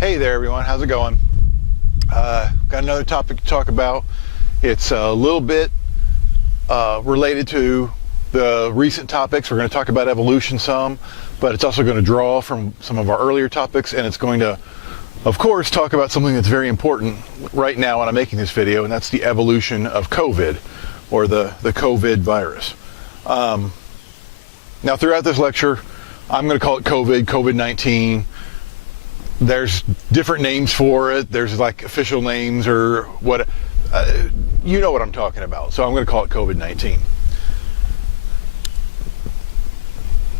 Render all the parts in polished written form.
Hey there everyone, how's it going? Got another topic to talk about. It's a little bit related to the recent topics. We're going to talk about evolution some, but it's also going to draw from some of our earlier topics, and it's going to, of course, talk about something that's very important right now when I'm making this video, and that's the evolution of COVID, or the COVID virus. Now throughout this lecture, I'm going to call it COVID, COVID-19. There's different names for it. There's like official names or what, you know what I'm talking about. So I'm going to call it COVID-19.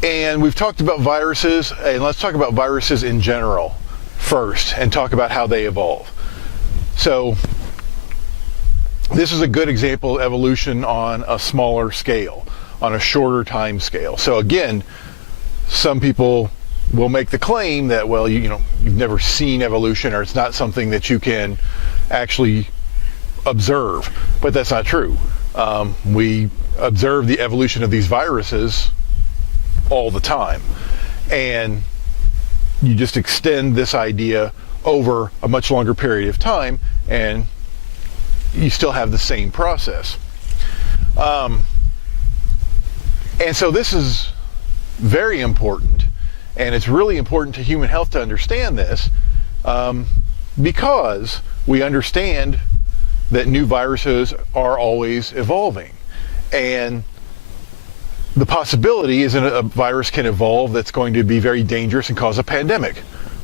And we've talked about viruses, and let's talk about viruses in general first and talk about how they evolve. So this is a good example of evolution on a smaller scale, on a shorter time scale. So again, some people will make the claim that, well, you've never seen evolution, or it's not something that you can actually observe, but that's not true. We observe the evolution of these viruses all the time, and you just extend this idea over a much longer period of time, and you still have the same process. And so this is very important. And it's really important to human health to understand this, because we understand that new viruses are always evolving. And the possibility is that a virus can evolve that's going to be very dangerous and cause a pandemic,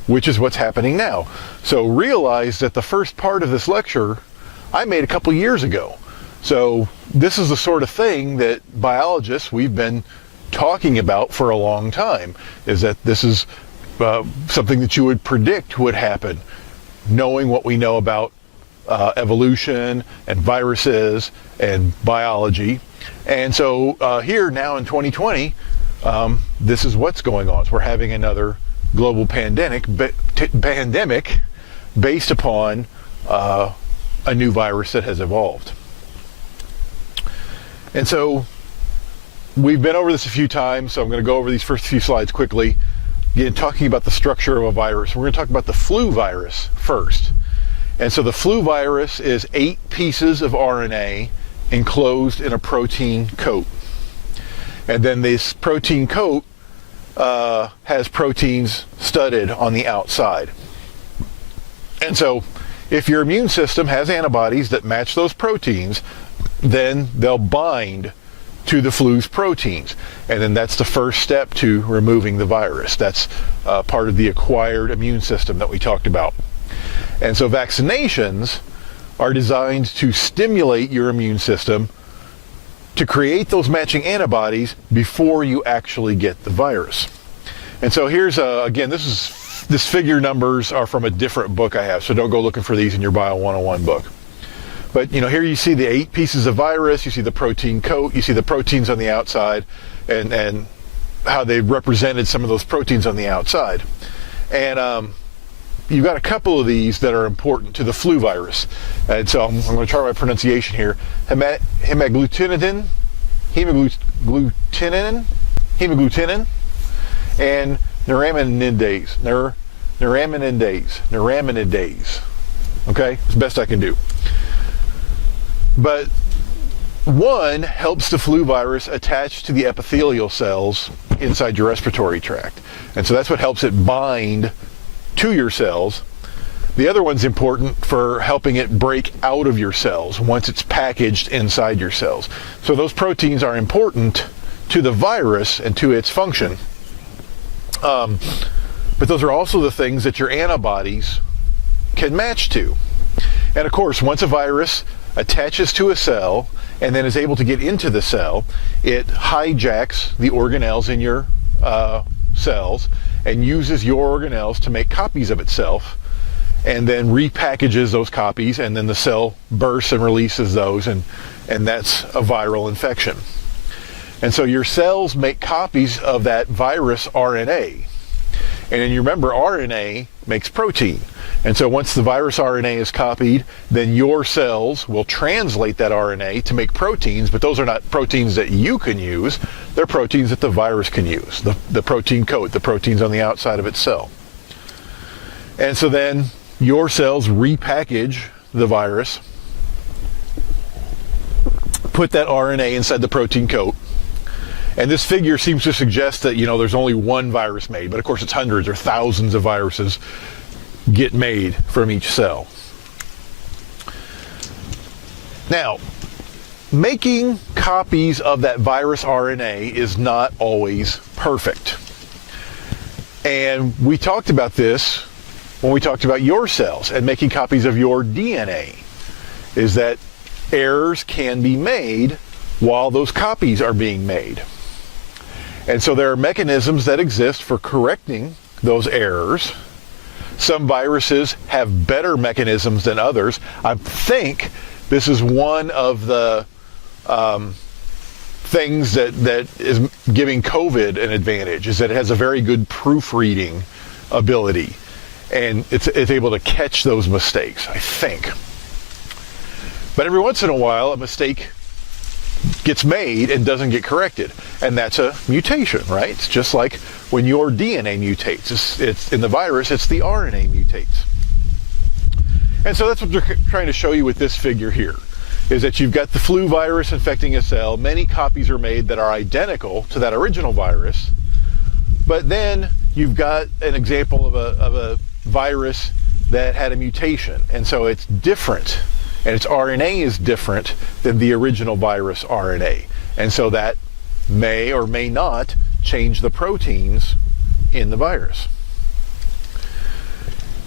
which is what's happening now. So realize that the first part of this lecture I made a couple years ago. So this is the sort of thing that biologists, we've been talking about for a long time, is that this is something that you would predict would happen, knowing what we know about evolution and viruses and biology. And so here now in 2020, this is what's going on. So we're having another global pandemic based upon a new virus that has evolved. And so we've been over this a few times, so I'm going to go over these first few slides quickly. Again, talking about the structure of a virus. We're going to talk about the flu virus first. And so the flu virus is 8 pieces of RNA enclosed in a protein coat. And then this protein coat has proteins studded on the outside. And so if your immune system has antibodies that match those proteins, then they'll bind to the flu's proteins, and then that's the first step to removing the virus. That's part of the acquired immune system that we talked about. And so vaccinations are designed to stimulate your immune system to create those matching antibodies before you actually get the virus. And so here's again, this figure numbers are from a different book I have, so don't go looking for these in your Bio 101 book. But here you see the 8 pieces of virus, you see the protein coat, you see the proteins on the outside, and how they represented some of those proteins on the outside. And you've got a couple of these that are important to the flu virus. And so I'm going to try my pronunciation here. Hemagglutinin, and neuraminidase. Okay, it's the best I can do. But one helps the flu virus attach to the epithelial cells inside your respiratory tract. And so that's what helps it bind to your cells. The other one's important for helping it break out of your cells once it's packaged inside your cells. So those proteins are important to the virus and to its function. But those are also the things that your antibodies can match to. And of course, once a virus attaches to a cell and then is able to get into the cell, it hijacks the organelles in your cells and uses your organelles to make copies of itself, and then repackages those copies, and then the cell bursts and releases those, and that's a viral infection. And so your cells make copies of that virus RNA. And then you remember, RNA makes protein. And so once the virus RNA is copied, then your cells will translate that RNA to make proteins, but those are not proteins that you can use. They're proteins that the virus can use, the protein coat, the proteins on the outside of its cell. And so then your cells repackage the virus, put that RNA inside the protein coat. And this figure seems to suggest that, there's only one virus made, but of course it's hundreds or thousands of viruses get made from each cell. Now, making copies of that virus RNA is not always perfect. And we talked about this when we talked about your cells and making copies of your DNA, is that errors can be made while those copies are being made. And so there are mechanisms that exist for correcting those errors. Some viruses have better mechanisms than others. I think this is one of the things that is giving COVID an advantage, is that it has a very good proofreading ability. And it's able to catch those mistakes, I think. But every once in a while, a mistake gets made and doesn't get corrected. And that's a mutation, right? It's just like when your DNA mutates. It's in the virus, it's the RNA mutates. And so that's what they're trying to show you with this figure here, is that you've got the flu virus infecting a cell. Many copies are made that are identical to that original virus. But then you've got an example of a virus that had a mutation. And so it's different. And its RNA is different than the original virus RNA. And so that may or may not change the proteins in the virus.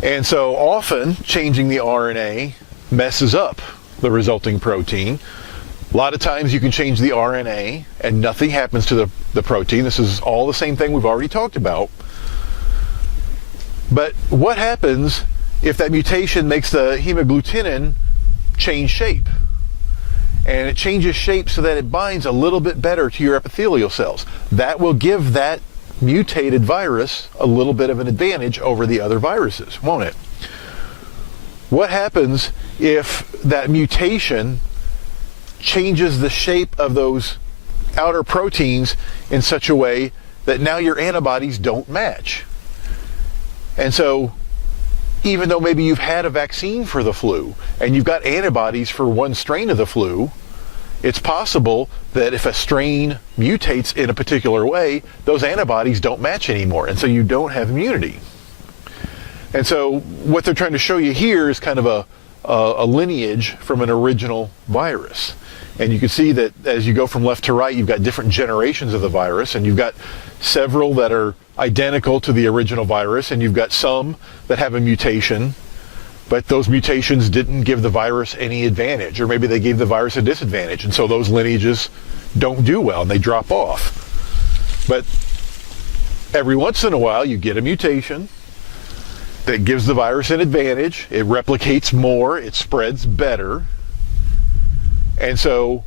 And so often changing the RNA messes up the resulting protein. A lot of times you can change the RNA and nothing happens to the protein. This is all the same thing we've already talked about. But what happens if that mutation makes the hemagglutinin change shape? And it changes shape so that it binds a little bit better to your epithelial cells. That will give that mutated virus a little bit of an advantage over the other viruses, won't it? What happens if that mutation changes the shape of those outer proteins in such a way that now your antibodies don't match? And so even though maybe you've had a vaccine for the flu and you've got antibodies for one strain of the flu, it's possible that if a strain mutates in a particular way, those antibodies don't match anymore, and so you don't have immunity. And so what they're trying to show you here is kind of a lineage from an original virus. And you can see that as you go from left to right, you've got different generations of the virus, and you've got several that are identical to the original virus, and you've got some that have a mutation, but those mutations didn't give the virus any advantage, or maybe they gave the virus a disadvantage, and so those lineages don't do well and they drop off. But every once in a while you get a mutation that gives the virus an advantage. It replicates more, it spreads better, and so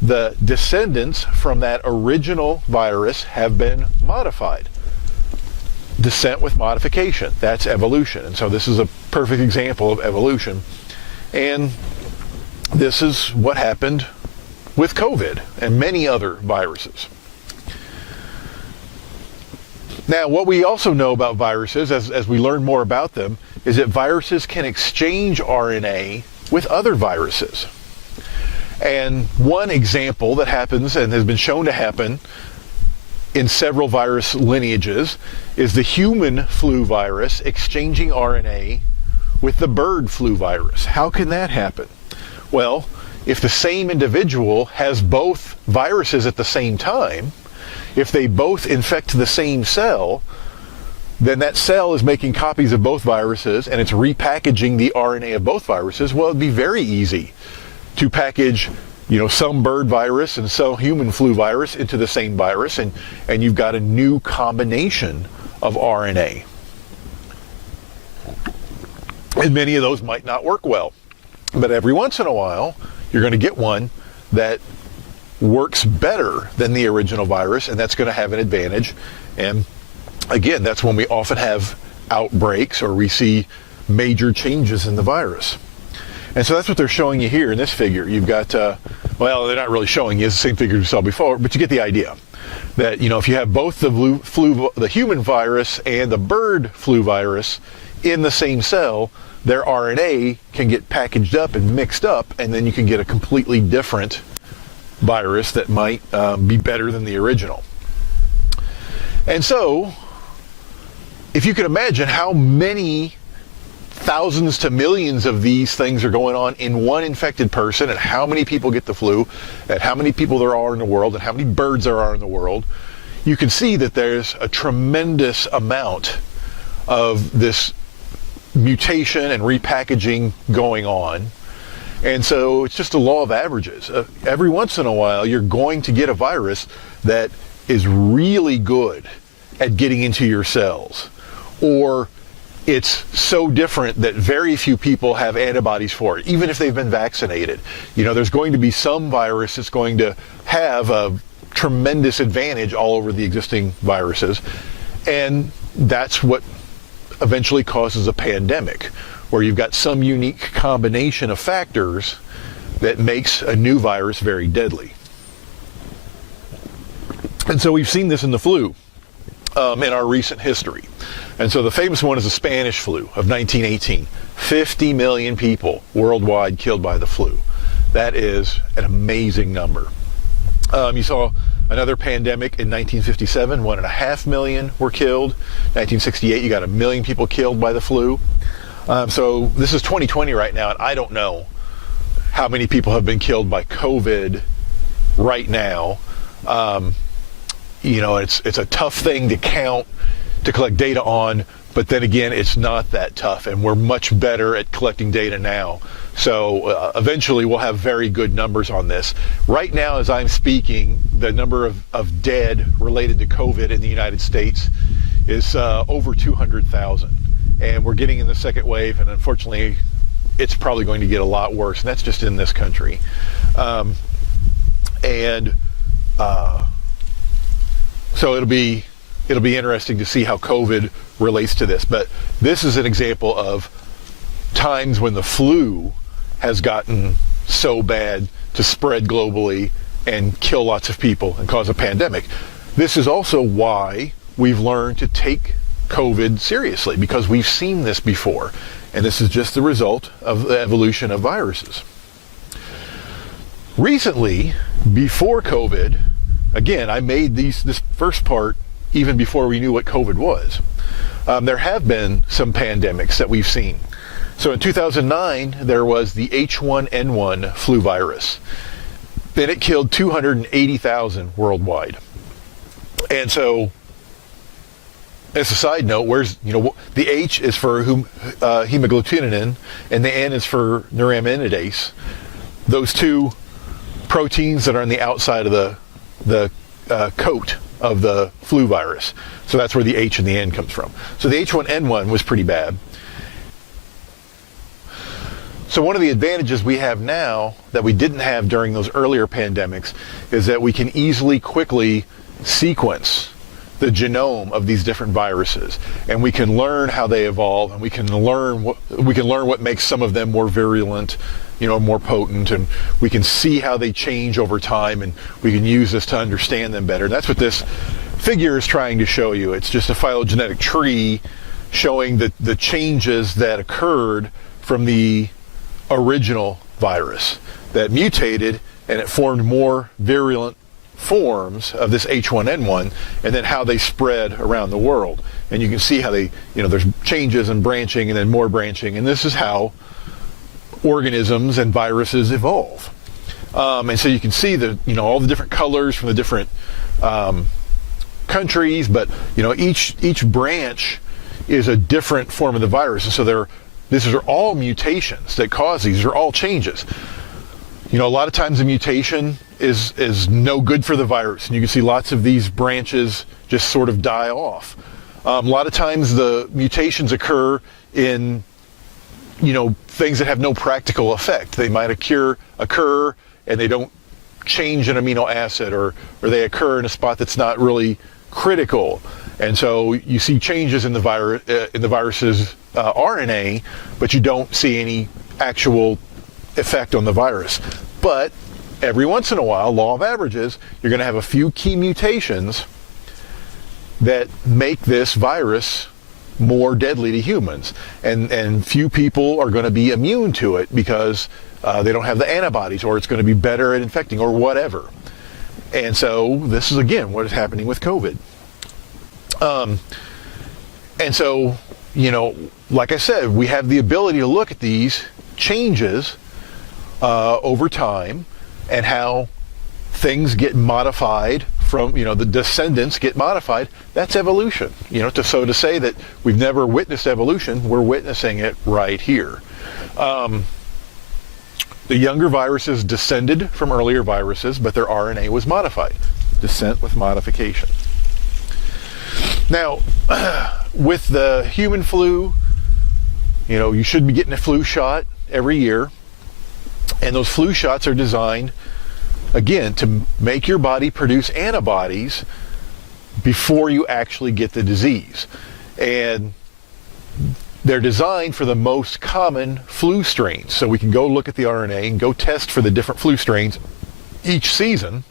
the descendants from that original virus have been modified. Descent with modification, that's evolution. And so this is a perfect example of evolution. And this is what happened with COVID and many other viruses. Now, what we also know about viruses, as we learn more about them, is that viruses can exchange RNA with other viruses. And one example that happens and has been shown to happen in several virus lineages is the human flu virus exchanging RNA with the bird flu virus. How can that happen? Well, if the same individual has both viruses at the same time, if they both infect the same cell, then that cell is making copies of both viruses and it's repackaging the RNA of both viruses. Well, it'd be very easy to package some bird virus and some human flu virus into the same virus, and you've got a new combination of RNA. And many of those might not work well. But every once in a while, you're going to get one that works better than the original virus, and that's going to have an advantage. And again, that's when we often have outbreaks or we see major changes in the virus. And so that's what they're showing you here in this figure. You've got, well, they're not really showing you, it's the same figure you saw before, but you get the idea. that, if you have both the human virus and the bird flu virus in the same cell, their RNA can get packaged up and mixed up, and then you can get a completely different virus that might be better than the original. And so, if you can imagine how many thousands to millions of these things are going on in one infected person, and how many people get the flu, and how many people there are in the world, and how many birds there are in the world, you can see that there's a tremendous amount of this mutation and repackaging going on. And so it's just a law of averages. Every once in a while, you're going to get a virus that is really good at getting into your cells, or it's so different that very few people have antibodies for it, even if they've been vaccinated. There's going to be some virus that's going to have a tremendous advantage all over the existing viruses, and that's what eventually causes a pandemic, where you've got some unique combination of factors that makes a new virus very deadly. And so we've seen this in the flu in our recent history. And so the famous one is the Spanish flu of 1918. 50 million people worldwide killed by the flu. That is an amazing number. You saw another pandemic in 1957, 1.5 million were killed. 1968, you got 1 million people killed by the flu. So this is 2020 right now, and I don't know how many people have been killed by COVID right now. It's a tough thing to count, to collect data on, but then again, it's not that tough, and we're much better at collecting data now. So eventually we'll have very good numbers on this. Right now, as I'm speaking, the number of dead related to COVID in the United States is over 200,000. And we're getting in the second wave, and unfortunately, it's probably going to get a lot worse, and that's just in this country. So it'll be interesting to see how COVID relates to this. But this is an example of times when the flu has gotten so bad to spread globally and kill lots of people and cause a pandemic. This is also why we've learned to take COVID seriously, because we've seen this before, and this is just the result of the evolution of viruses. Recently, before COVID, again, I made this first part even before we knew what COVID was. There have been some pandemics that we've seen. So in 2009, there was the H7N9 flu virus. Then it killed 280,000 worldwide. And so, as a side note, the H is for hemagglutinin, and the N is for neuraminidase. Those two proteins that are on the outside of the coat of the flu virus. So that's where the H and the N comes from. So the H7N9 was pretty bad. So one of the advantages we have now that we didn't have during those earlier pandemics is that we can easily, quickly sequence the genome of these different viruses, and we can learn how they evolve, and we can learn what makes some of them more virulent, more potent, and we can see how they change over time, and we can use this to understand them better. That's what this figure is trying to show you. It's just a phylogenetic tree showing the changes that occurred from the original virus that mutated, and it formed more virulent forms of this H7N9, and then how they spread around the world. And you can see how they, there's changes and branching and then more branching, and this is how organisms and viruses evolve. And so you can see all the different colors from the different countries, but each branch is a different form of the virus, and so these are all mutations that cause these. These are all changes. A lot of times the mutation is no good for the virus, and you can see lots of these branches just sort of die off. A lot of times the mutations occur in things that have no practical effect. They might occur and they don't change an amino acid, or they occur in a spot that's not really critical. And so you see changes in the virus's RNA, but you don't see any actual effect on the virus. But every once in a while, law of averages, you're going to have a few key mutations that make this virus more deadly to humans. And few people are going to be immune to it because they don't have the antibodies, or it's going to be better at infecting, or whatever. And so this is, again, what is happening with COVID. And so, like I said, we have the ability to look at these changes over time and how things get modified from, the descendants get modified. That's evolution. So to say that we've never witnessed evolution, we're witnessing it right here. The younger viruses descended from earlier viruses, but their RNA was modified. Descent with modification. Now, with the human flu, you should be getting a flu shot every year. And those flu shots are designed, again, to make your body produce antibodies before you actually get the disease. And they're designed for the most common flu strains. So we can go look at the RNA and go test for the different flu strains each season,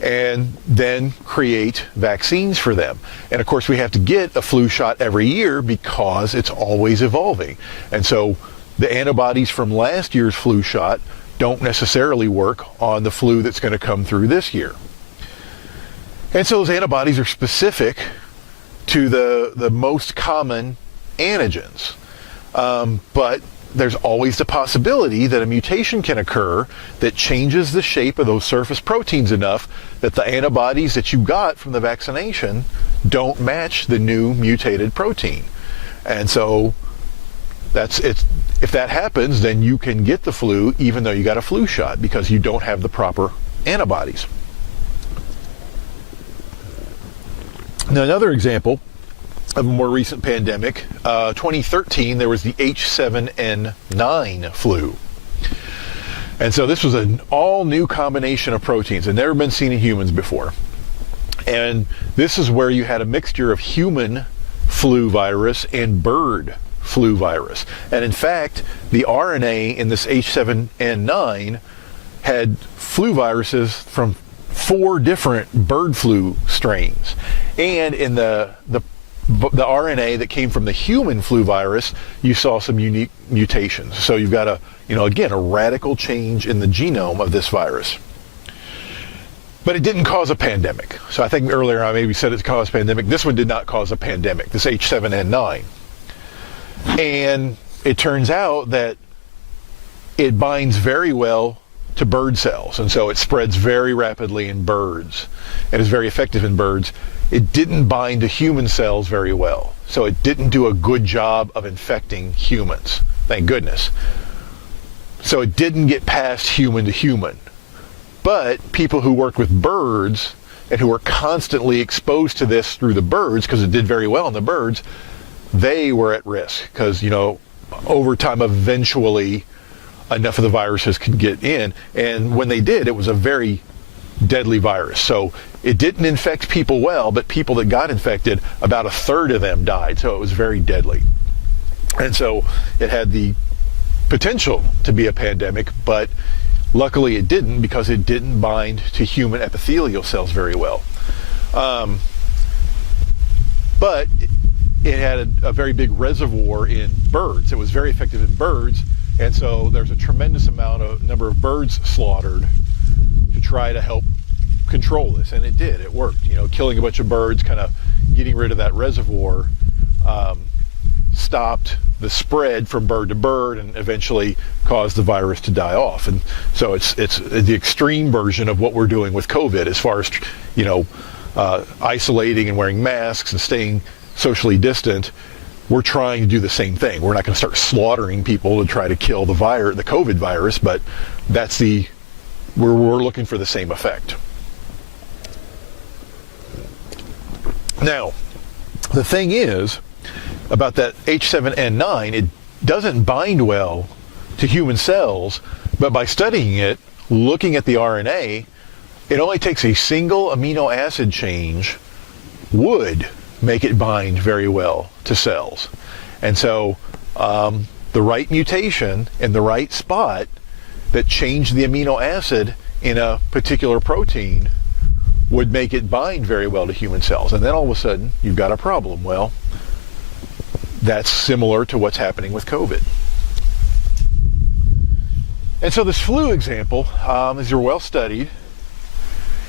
and then create vaccines for them. And of course, we have to get a flu shot every year because it's always evolving. And so the antibodies from last year's flu shot don't necessarily work on the flu that's going to come through this year. And so those antibodies are specific to the most common antigens. But there's always the possibility that a mutation can occur that changes the shape of those surface proteins enough that the antibodies that you got from the vaccination don't match the new mutated protein. And so if that happens, then you can get the flu even though you got a flu shot because you don't have the proper antibodies. Now, another example of a more recent pandemic, 2013, there was the H7N9 flu. And so this was an all-new combination of proteins that never been seen in humans before. And this is where you had a mixture of human flu virus and bird flu virus. And in fact, the RNA in this H7N9 had flu viruses from 4 different bird flu strains. And in the RNA that came from the human flu virus, you saw some unique mutations. So you've got again, a radical change in the genome of this virus. But it didn't cause a pandemic. So I think earlier I maybe said it caused a pandemic. This one did not cause a pandemic, this H7N9. And it turns out that it binds very well to bird cells. And so it spreads very rapidly in birds and is very effective in birds. It didn't bind to human cells very well. So it didn't do a good job of infecting humans. Thank goodness. So it didn't get past human to human. But people who worked with birds and who were constantly exposed to this through the birds, because it did very well in the birds, they were at risk because, over time, eventually enough of the viruses could get in. And when they did, it was a very deadly virus. So it didn't infect people well, but people that got infected, about 1/3 of them died. So it was very deadly. And so it had the potential to be a pandemic, but luckily it didn't because it didn't bind to human epithelial cells very well. But it had a very big reservoir in birds. It was very effective in birds, and so there's a tremendous number of birds slaughtered to try to help control this, and it did. It worked. Killing a bunch of birds, kind of getting rid of that reservoir, stopped the spread from bird to bird, and eventually caused the virus to die off. And so it's the extreme version of what we're doing with COVID, as far as isolating and wearing masks and staying socially distant. We're trying to do the same thing. We're not going to start slaughtering people to try to kill the COVID virus, but we're looking for the same effect. Now, the thing is about that H7N9, it doesn't bind well to human cells, but by studying it, looking at the RNA, it only takes a single amino acid change would make it bind very well to cells. And so the right mutation in the right spot that changed the amino acid in a particular protein would make it bind very well to human cells. And then all of a sudden, you've got a problem. Well, that's similar to what's happening with COVID. And so this flu example, as you're well studied,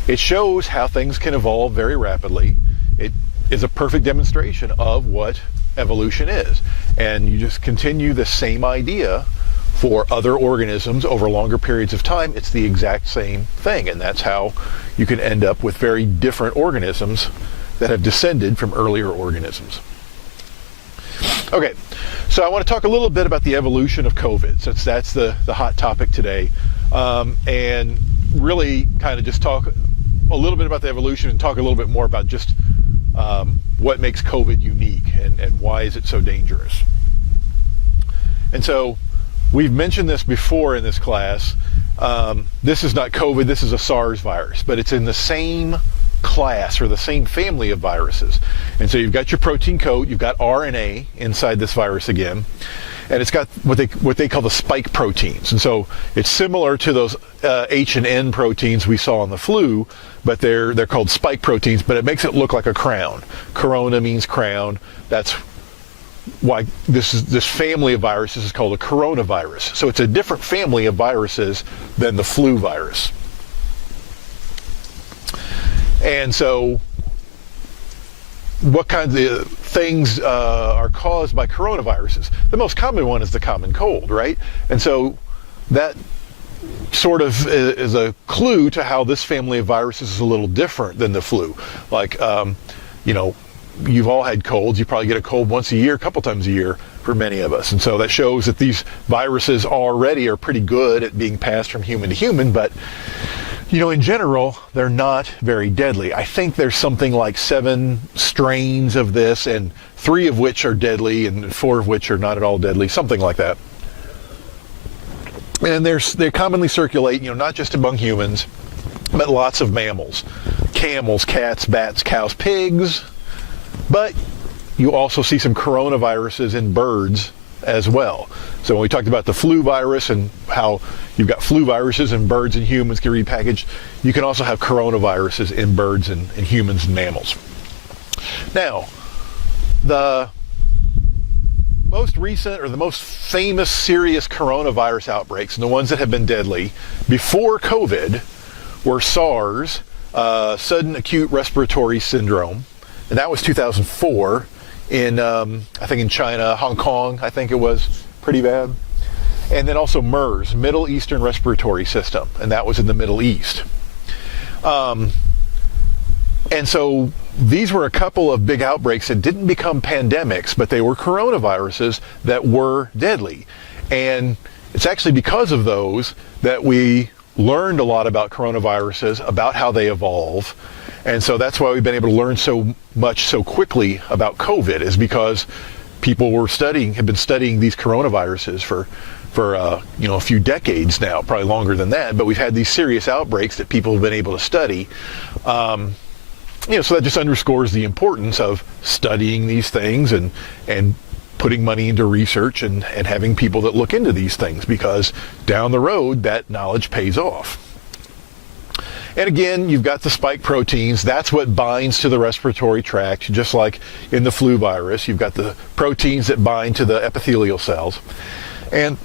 it shows how things can evolve very rapidly. It is a perfect demonstration of what evolution is. And you just continue the same idea for other organisms over longer periods of time. It's the exact same thing. And that's how you can end up with very different organisms that have descended from earlier organisms. Okay, so I want to talk a little bit about the evolution of COVID, since that's the hot topic today, and really kind of just talk a little bit about the evolution and talk a little bit more about just what makes COVID unique and why is it so dangerous. And so we've mentioned this before in this class. This is not COVID, this is a SARS virus, but it's in the same class or the same family of viruses. And so you've got your protein coat, you've got RNA inside this virus again, and it's got what they call the spike proteins. And so it's similar to those H and N proteins we saw in the flu, but they're called spike proteins, but it makes it look like a crown. Corona means crown. That's why this family of viruses is called a coronavirus. So it's a different family of viruses than the flu virus. And so what kinds of things are caused by coronaviruses? The most common one is the common cold, right? And so that sort of is a clue to how this family of viruses is a little different than the flu. Like, you've all had colds. You probably get a cold once a year, a couple times a year for many of us. And so that shows that these viruses already are pretty good at being passed from human to human, but in general, they're not very deadly. I think there's something like 7 strains of this, and 3 of which are deadly, and 4 of which are not at all deadly, something like that. And they commonly circulate, not just among humans, but lots of mammals. Camels, cats, bats, cows, pigs. But you also see some coronaviruses in birds as well. So when we talked about the flu virus and how you've got flu viruses in birds and humans get repackaged, you can also have coronaviruses in birds and humans and mammals. Now, the most recent or the most famous serious coronavirus outbreaks, and the ones that have been deadly before COVID, were SARS, sudden acute respiratory syndrome, and that was 2004 in I think in China, Hong Kong, I think it was pretty bad. And then also MERS, Middle Eastern Respiratory System, and that was in the Middle East. And so these were a couple of big outbreaks that didn't become pandemics, but they were coronaviruses that were deadly. And it's actually because of those that we learned a lot about coronaviruses, about how they evolve. And so that's why we've been able to learn so much so quickly about COVID, is because people have been studying these coronaviruses for a few decades now, probably longer than that, but we've had these serious outbreaks that people have been able to study. So that just underscores the importance of studying these things and putting money into research and having people that look into these things, because down the road that knowledge pays off. And again, you've got the spike proteins. That's what binds to the respiratory tract, just like in the flu virus. You've got the proteins that bind to the epithelial cells. And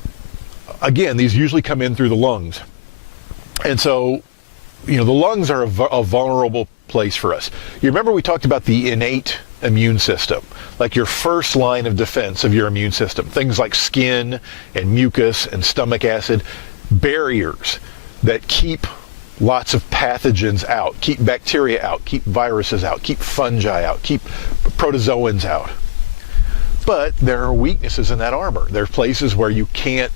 again, these usually come in through the lungs. And so, the lungs are a vulnerable place for us. You remember we talked about the innate immune system, like your first line of defense of your immune system. Things like skin and mucus and stomach acid, barriers that keep lots of pathogens out, keep bacteria out, keep viruses out, keep fungi out, keep protozoans out. But there are weaknesses in that armor. There are places where you can't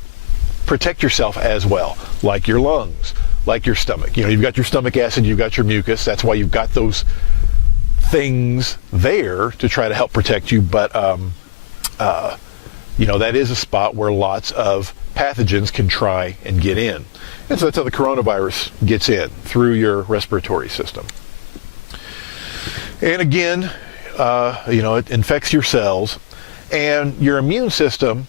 protect yourself as well, like your lungs, like your stomach. You've got your stomach acid, you've got your mucus. That's why you've got those things there to try to help protect you. But, that is a spot where lots of pathogens can try and get in. And so that's how the coronavirus gets in, through your respiratory system. And again, it infects your cells, and your immune system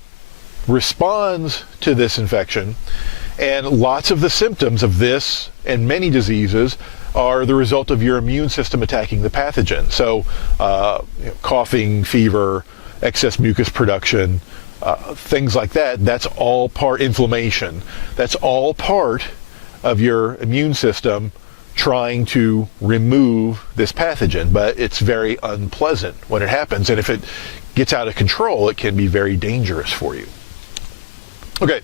responds to this infection And lots of the symptoms of this and many diseases are the result of your immune system attacking the pathogen. So coughing, fever, excess mucus production, things like that, that's all part inflammation. That's all part of your immune system trying to remove this pathogen, but it's very unpleasant when it happens, and if it gets out of control, it can be very dangerous for you. Okay,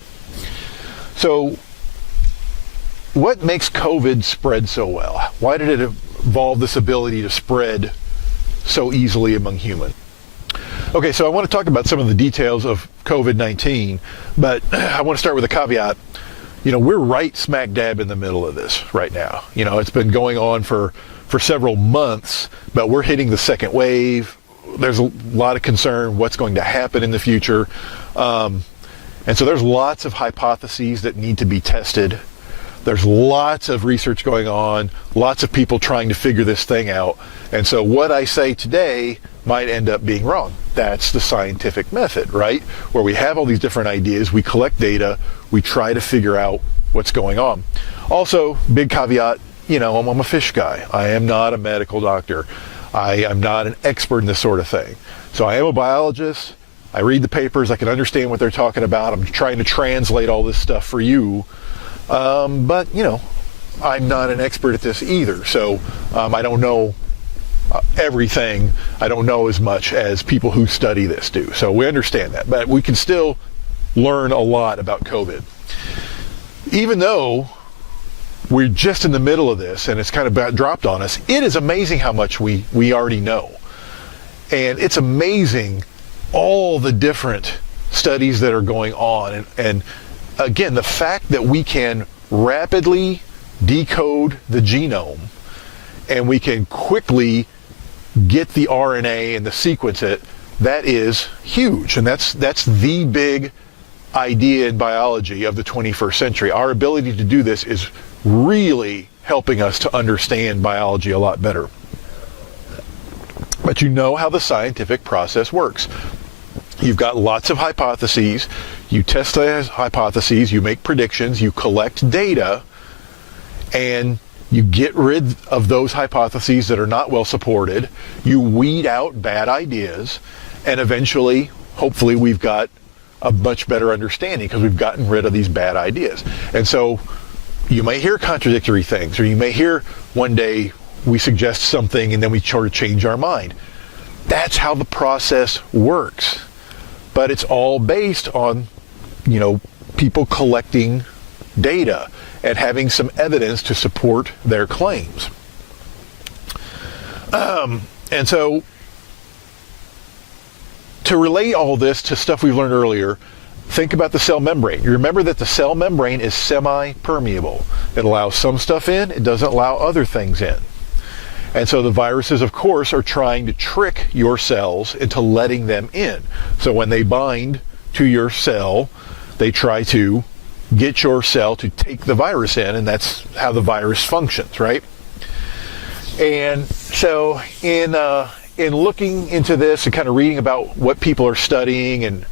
so what makes COVID spread so well? Why did it evolve this ability to spread so easily among humans? Okay, so I want to talk about some of the details of COVID-19, but I want to start with a caveat. You know, we're right smack dab in the middle of this right now. You know, it's been going on for several months, but we're hitting the second wave. There's a lot of concern what's going to happen in the future. And so there's lots of hypotheses that need to be tested. There's lots of research going on, lots of people trying to figure this thing out. And so what I say today might end up being wrong. That's the scientific method, right? Where we have all these different ideas, we collect data, we try to figure out what's going on. Also, big caveat, you know, I'm a fish guy. I am not a medical doctor. I am not an expert in this sort of thing. So I am a biologist. I read the papers. I can understand what they're talking about. I'm trying to translate all this stuff for you. But, you know, I'm not an expert at this either. So I don't know everything. I don't know as much as people who study this do. So we understand that. But we can still learn a lot about COVID. Even though we're just in the middle of this and it's kind of dropped on us, it is amazing how much we already know. And it's amazing all the different studies that are going on. And again, the fact that we can rapidly decode the genome and we can quickly get the RNA and sequence it, that is huge. And that's the big idea in biology of the 21st century. Our ability to do this is really helping us to understand biology a lot better. But you know how the scientific process works. You've got lots of hypotheses. You test those hypotheses, you make predictions, you collect data, and you get rid of those hypotheses that are not well supported. You weed out bad ideas, and eventually, hopefully, we've got a much better understanding because we've gotten rid of these bad ideas. And so you may hear contradictory things, or you may hear one day we suggest something and then we sort of change our mind. That's how the process works. But it's all based on, you know, people collecting data and having some evidence to support their claims. And so to relate all this to stuff we've learned earlier, think about the cell membrane. You remember that the cell membrane is semi-permeable. It allows some stuff in, it doesn't allow other things in. And so the viruses, of course, are trying to trick your cells into letting them in. So when they bind to your cell, they try to get your cell to take the virus in, and that's how the virus functions, right? And so in looking into this and kind of reading about what people are studying and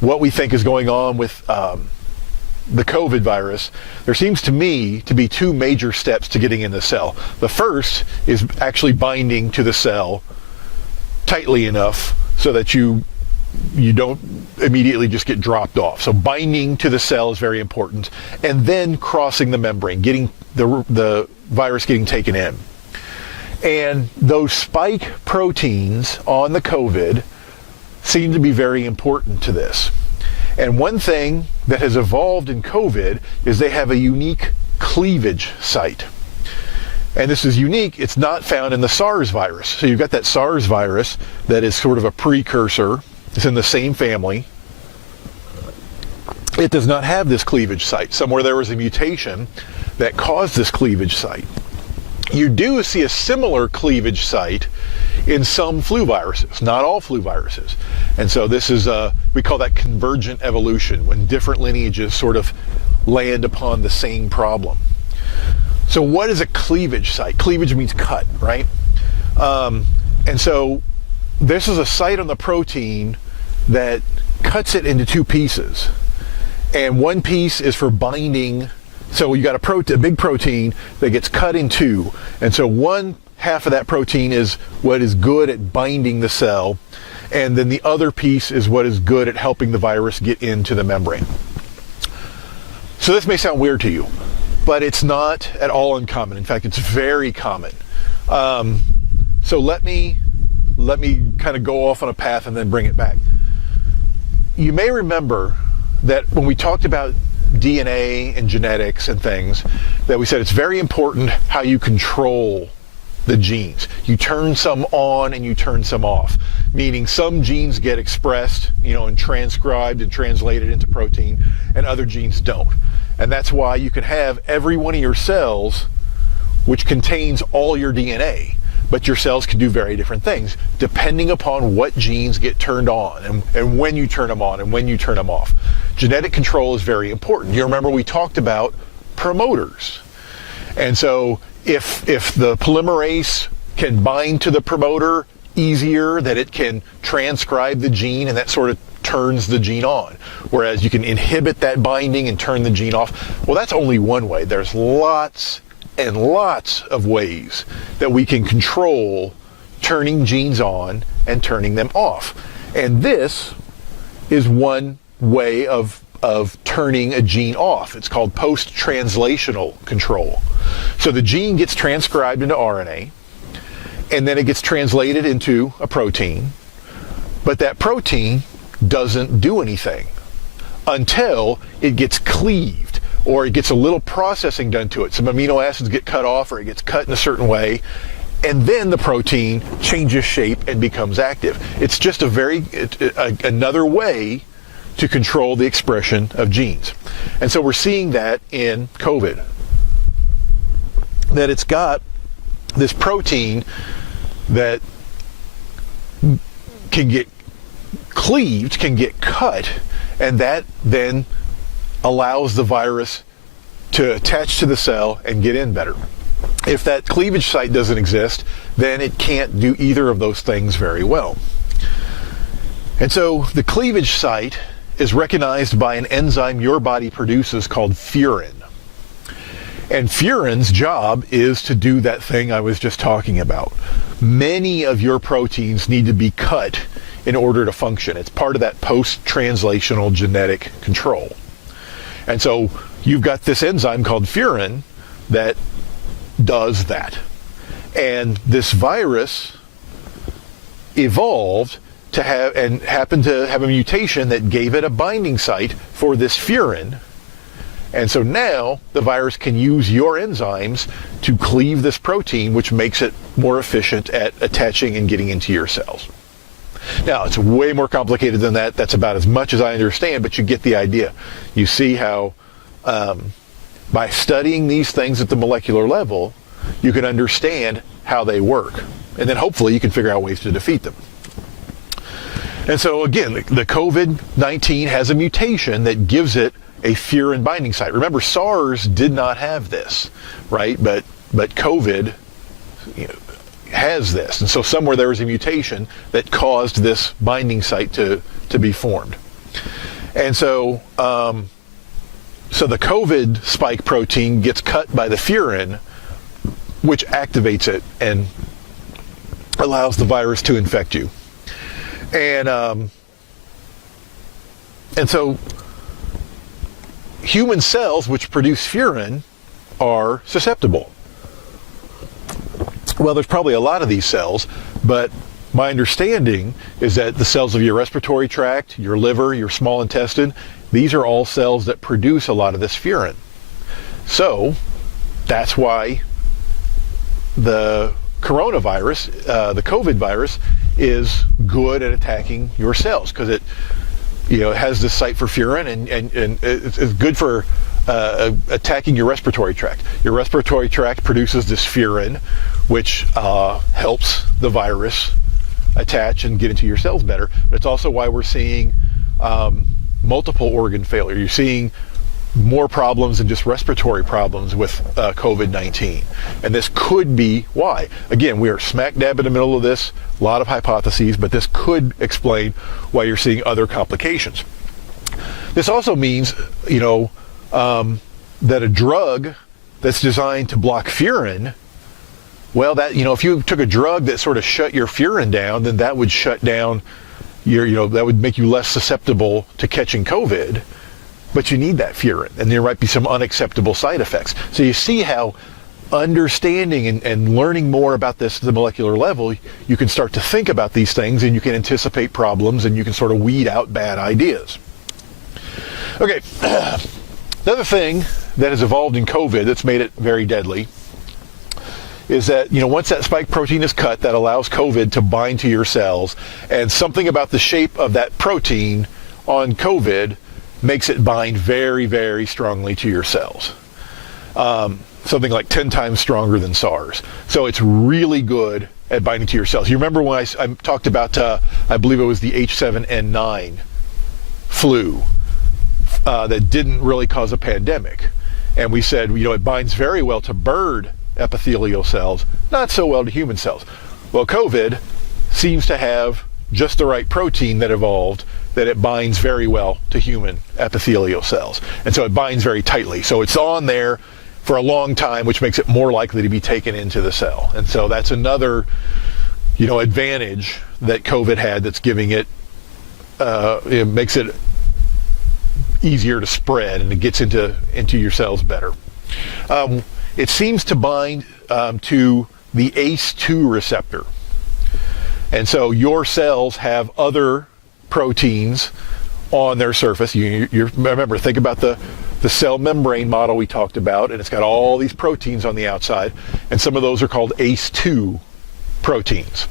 what we think is going on with the COVID virus, there seems to me to be two major steps to getting in the cell. The first is actually binding to the cell tightly enough so that you don't immediately just get dropped off. So binding to the cell is very important, and then crossing the membrane, getting the virus getting taken in. And those spike proteins on the COVID seem to be very important to this. And one thing that has evolved in COVID is they have a unique cleavage site. And this is unique. It's not found in the SARS virus. So you've got that SARS virus that is sort of a precursor. It's in the same family. It does not have this cleavage site. Somewhere there was a mutation that caused this cleavage site. You do see a similar cleavage site in some flu viruses, not all flu viruses. And so this is, we call that convergent evolution, when different lineages sort of land upon the same problem. So what is a cleavage site? Cleavage means cut, right? And so this is a site on the protein that cuts it into two pieces. And one piece is for binding. So you got a big protein that gets cut in two. And so one half of that protein is what is good at binding the cell. And then the other piece is what is good at helping the virus get into the membrane. So this may sound weird to you, but it's not at all uncommon. In fact, it's very common. So let me kind of go off on a path and then bring it back. You may remember that when we talked about DNA and genetics and things, that we said it's very important how you control the genes. You turn some on and you turn some off, meaning some genes get expressed, and transcribed and translated into protein, and other genes don't. And that's why you can have every one of your cells, which contains all your DNA, but your cells can do very different things depending upon what genes get turned on and when you turn them on and when you turn them off. Genetic control is very important. You remember we talked about promoters. And so if the polymerase can bind to the promoter easier, that it can transcribe the gene, and that sort of turns the gene on. Whereas you can inhibit that binding and turn the gene off. Well, that's only one way. There's lots and lots of ways that we can control turning genes on and turning them off. And this is one way of turning a gene off. It's called post-translational control. So the gene gets transcribed into RNA, and then it gets translated into a protein, but that protein doesn't do anything until it gets cleaved, or it gets a little processing done to it. Some amino acids get cut off, or it gets cut in a certain way, and then the protein changes shape and becomes active. It's just another way to control the expression of genes. And so we're seeing that in COVID, that it's got this protein that can get cleaved, can get cut, and that then allows the virus to attach to the cell and get in better. If that cleavage site doesn't exist, then it can't do either of those things very well. And so the cleavage site is recognized by an enzyme your body produces called furin. And furin's job is to do that thing I was just talking about. Many of your proteins need to be cut in order to function. It's part of that post-translational genetic control. And so you've got this enzyme called furin that does that. And this virus evolved to have, and happened to have a mutation that gave it a binding site for this furin. And so now the virus can use your enzymes to cleave this protein, which makes it more efficient at attaching and getting into your cells. Now, it's way more complicated than that. That's about as much as I understand, but you get the idea. You see how by studying these things at the molecular level, you can understand how they work. And then hopefully you can figure out ways to defeat them. And so again, the COVID-19 has a mutation that gives it a furin binding site. Remember, SARS did not have this, right? But COVID has this. And so somewhere there was a mutation that caused this binding site to be formed. And so so the COVID spike protein gets cut by the furin, which activates it and allows the virus to infect you. And so human cells which produce furin are susceptible. Well, there's probably a lot of these cells, but my understanding is that the cells of your respiratory tract, your liver, your small intestine, these are all cells that produce a lot of this furin. So that's why the coronavirus, the COVID virus, is good at attacking your cells, because it has this site for furin, and it's good for attacking your respiratory tract. Your respiratory tract produces this furin, which helps the virus attach and get into your cells better. But it's also why we're seeing multiple organ failure. You're seeing more problems than just respiratory problems with COVID-19. And this could be why. Again, we are smack dab in the middle of this, a lot of hypotheses, but this could explain why you're seeing other complications. This also means, that a drug that's designed to block furin, well, that, if you took a drug that sort of shut your furin down, then that would shut down that would make you less susceptible to catching COVID, but you need that furin, and there might be some unacceptable side effects. So you see how understanding and learning more about this at the molecular level, you can start to think about these things, and you can anticipate problems, and you can sort of weed out bad ideas. Okay, another thing that has evolved in COVID that's made it very deadly is that, once that spike protein is cut, that allows COVID to bind to your cells, and something about the shape of that protein on COVID makes it bind very, very strongly to your cells. Something like 10 times stronger than SARS. So it's really good at binding to your cells. You remember when I talked about, I believe it was the H7N9 flu that didn't really cause a pandemic. And we said, it binds very well to bird epithelial cells, not so well to human cells. Well, COVID seems to have just the right protein that evolved, that it binds very well to human epithelial cells. And so it binds very tightly. So it's on there for a long time, which makes it more likely to be taken into the cell. And so that's another, advantage that COVID had that's giving it, it makes it easier to spread, and it gets into your cells better. It seems to bind to the ACE2 receptor. And so your cells have other proteins on their surface. You remember, think about the cell membrane model we talked about, and it's got all these proteins on the outside, and some of those are called ACE2 proteins.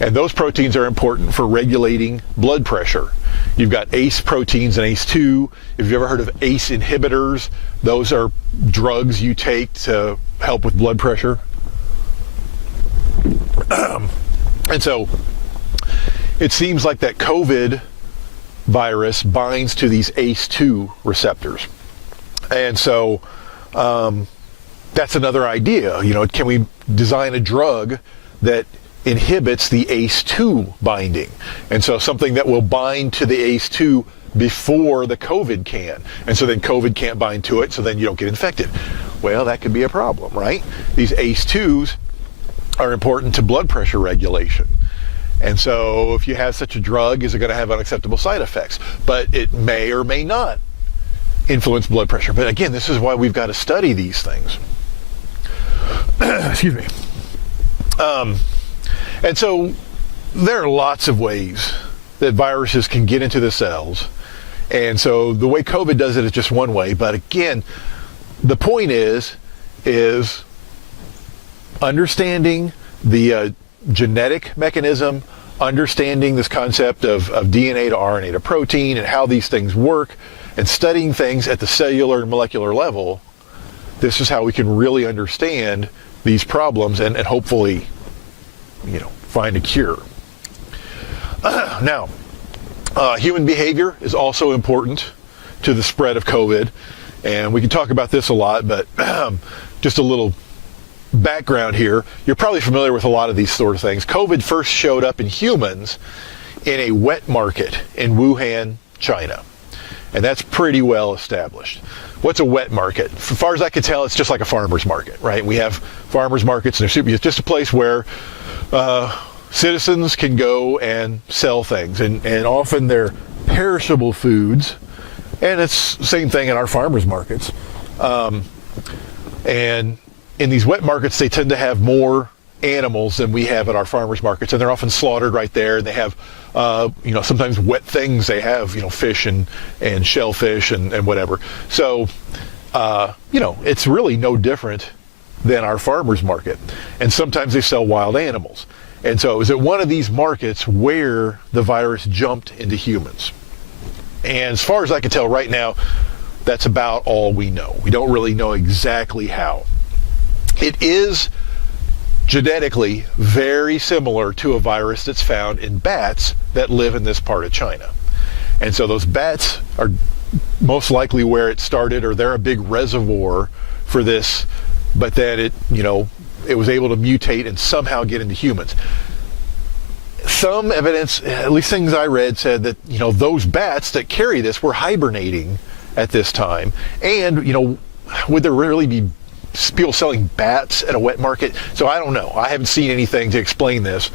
And those proteins are important for regulating blood pressure. You've got ACE proteins and ACE2. If you've ever heard of ACE inhibitors, those are drugs you take to help with blood pressure. And so it seems like that COVID virus binds to these ACE2 receptors. And so that's another idea. Can we design a drug that inhibits the ACE2 binding? And so something that will bind to the ACE2 before the COVID can. And so then COVID can't bind to it, so then you don't get infected. Well, that could be a problem, right? These ACE2s are important to blood pressure regulation. And so if you have such a drug, is it going to have unacceptable side effects? But it may or may not influence blood pressure. But again, this is why we've got to study these things. Excuse me. And so there are lots of ways that viruses can get into the cells. And so the way COVID does it is just one way. But again, the point is understanding the genetic mechanism, understanding this concept of DNA to RNA to protein and how these things work, and studying things at the cellular and molecular level. This is how we can really understand these problems and hopefully, find a cure. Now, human behavior is also important to the spread of COVID, and we can talk about this a lot, but just a little background here. You're probably familiar with a lot of these sort of things. COVID first showed up in humans in a wet market in Wuhan, China, and that's pretty well established. What's a wet market? As far as I can tell, it's just like a farmer's market, right? We have farmer's markets, and it's just a place where citizens can go and sell things, and often they're perishable foods, and it's the same thing in our farmers markets. And in these wet markets, they tend to have more animals than we have at our farmers markets, and they're often slaughtered right there. They have sometimes wet things. They have fish and shellfish and whatever. So it's really no different than our farmers market. And sometimes they sell wild animals. And so it was at one of these markets where the virus jumped into humans. And as far as I can tell right now, that's about all we know. We don't really know exactly how. It is genetically very similar to a virus that's found in bats that live in this part of China. And so those bats are most likely where it started, or they're a big reservoir for this, but then it was able to mutate and somehow get into humans. some evidence, at least things I read, said that, those bats that carry this were hibernating at this time. And, would there really be people selling bats at a wet market? So I don't know. I haven't seen anything to explain this.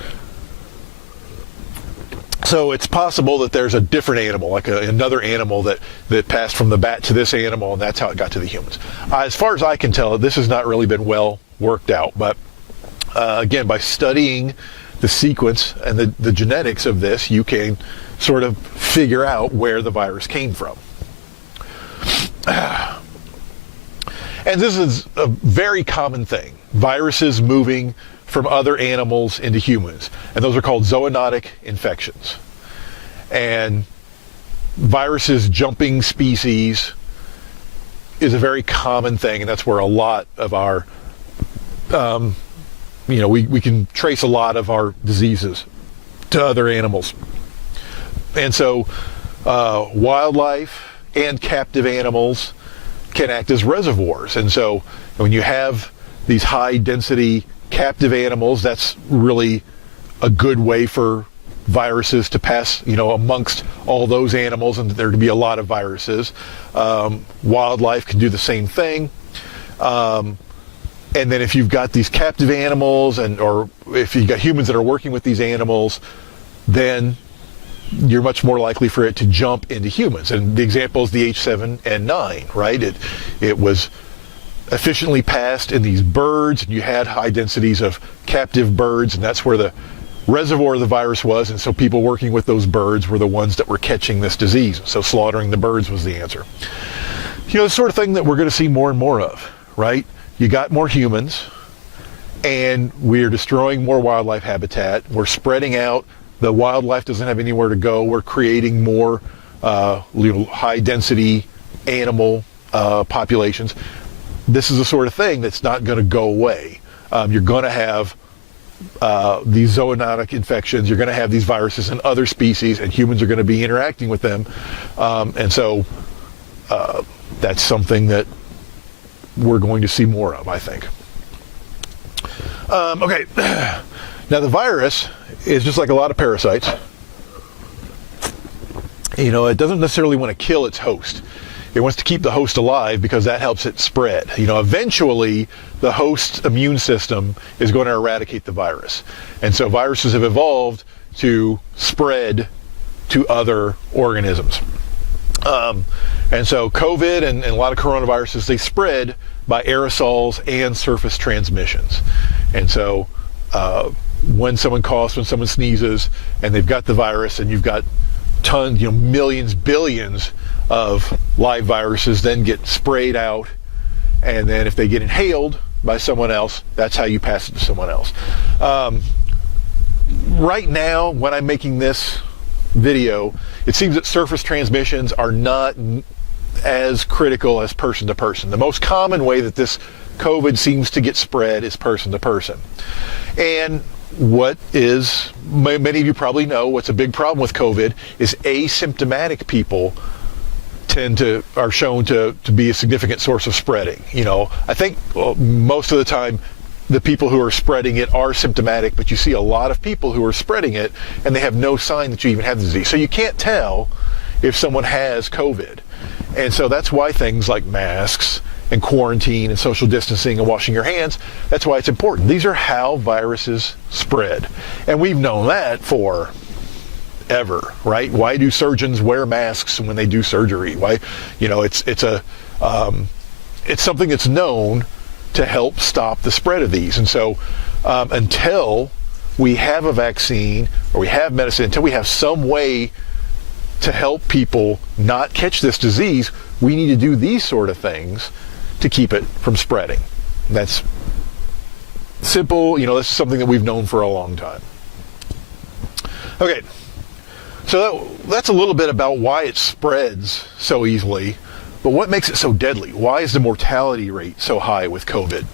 So it's possible that there's a different animal, like another animal that passed from the bat to this animal, and that's how it got to the humans. As far as I can tell, this has not really been well worked out. But again, by studying the sequence and the genetics of this, you can sort of figure out where the virus came from. And this is a very common thing, viruses moving from other animals into humans. And those are called zoonotic infections. And viruses jumping species is a very common thing, and that's where a lot of our, we can trace a lot of our diseases to other animals. And so wildlife and captive animals can act as reservoirs. And so when you have these high density captive animals, that's really a good way for viruses to pass, amongst all those animals, and there to be a lot of viruses. Wildlife can do the same thing. And then if you've got these captive animals, or if you've got humans that are working with these animals, then you're much more likely for it to jump into humans. And the example is the H7N9, right? It was efficiently passed in these birds, and you had high densities of captive birds, and that's where the reservoir of the virus was. And so people working with those birds were the ones that were catching this disease. So slaughtering the birds was the answer. The sort of thing that we're going to see more and more of, right? You got more humans, and we're destroying more wildlife habitat. We're spreading out. The wildlife doesn't have anywhere to go. We're creating more high density animal populations. This is the sort of thing that's not going to go away. You're going to have these zoonotic infections. You're going to have these viruses in other species, and humans are going to be interacting with them. And so that's something that we're going to see more of, I think. Okay. Now, the virus is just like a lot of parasites. It doesn't necessarily want to kill its host. It wants to keep the host alive because that helps it spread. Eventually, the host's immune system is going to eradicate the virus. And so viruses have evolved to spread to other organisms. And so COVID and a lot of coronaviruses, they spread by aerosols and surface transmissions. And so when someone coughs, when someone sneezes, and they've got the virus, and you've got tons, millions, billions of live viruses then get sprayed out, and then if they get inhaled by someone else, that's how you pass it to someone else. Right now, when I'm making this video, it seems that surface transmissions are not as critical as person to person. The most common way that this COVID seems to get spread is person to person. And what is, many of you probably know, what's a big problem with COVID is asymptomatic people are shown to be a significant source of spreading. I think most of the time the people who are spreading it are symptomatic, but you see a lot of people who are spreading it and they have no sign that you even have the disease. So you can't tell if someone has COVID. And so that's why things like masks and quarantine and social distancing and washing your hands, that's why it's important. These are how viruses spread. And we've known that for ever, right? Why do surgeons wear masks when they do surgery? Why, it's something that's known to help stop the spread of these. And so until we have a vaccine or we have medicine, until we have some way to help people not catch this disease, we need to do these sort of things to keep it from spreading. That's simple. This is something that we've known for a long time. Okay, so that's a little bit about why it spreads so easily, but what makes it so deadly? Why is the mortality rate so high with COVID?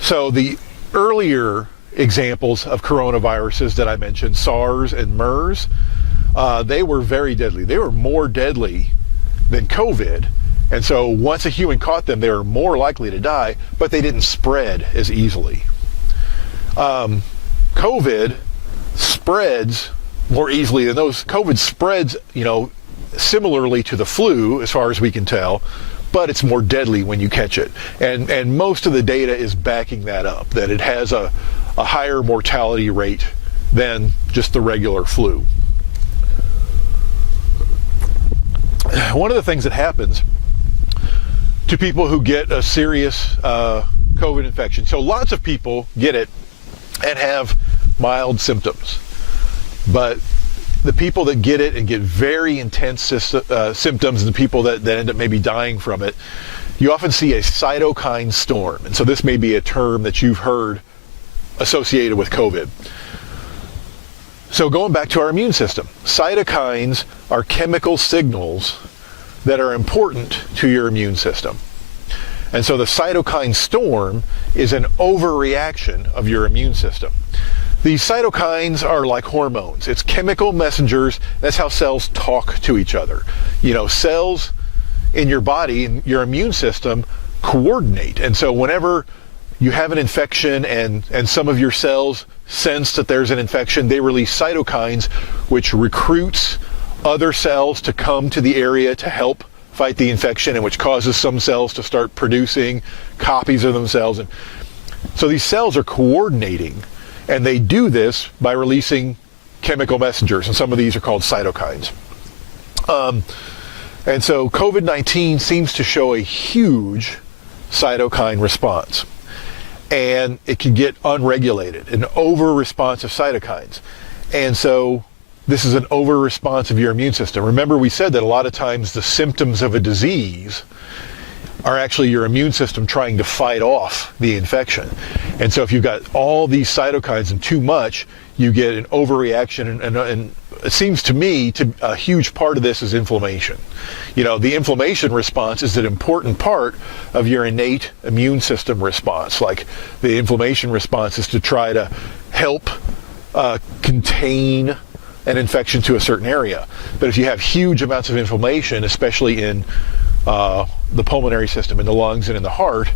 So the earlier examples of coronaviruses that I mentioned, SARS and MERS, they were very deadly. They were more deadly than COVID. And so once a human caught them, they were more likely to die, but they didn't spread as easily. COVID spreads more easily than those. COVID spreads, similarly to the flu, as far as we can tell, but it's more deadly when you catch it. And most of the data is backing that up, that it has a higher mortality rate than just the regular flu. One of the things that happens to people who get a serious COVID infection, so lots of people get it and have mild symptoms, but the people that get it and get very intense symptoms, and the people that end up maybe dying from it, you often see a cytokine storm. And so this may be a term that you've heard associated with COVID. So going back to our immune system, cytokines are chemical signals that are important to your immune system. And so the cytokine storm is an overreaction of your immune system. These cytokines are like hormones. It's chemical messengers. That's how cells talk to each other. Cells in your body, in your immune system, coordinate. And so whenever you have an infection and some of your cells sense that there's an infection, they release cytokines, which recruits other cells to come to the area to help fight the infection, and which causes some cells to start producing copies of themselves. And so these cells are coordinating, and they do this by releasing chemical messengers, and some of these are called cytokines. And so COVID-19 seems to show a huge cytokine response, and it can get unregulated, an over-response of cytokines. And so this is an over-response of your immune system. Remember, we said that a lot of times the symptoms of a disease are actually your immune system trying to fight off the infection. And so if you've got all these cytokines and too much, you get an overreaction, and it seems to me a huge part of this is inflammation. The inflammation response is an important part of your innate immune system response. Like, the inflammation response is to try to help contain an infection to a certain area. But if you have huge amounts of inflammation, especially in the pulmonary system, in the lungs and in the heart,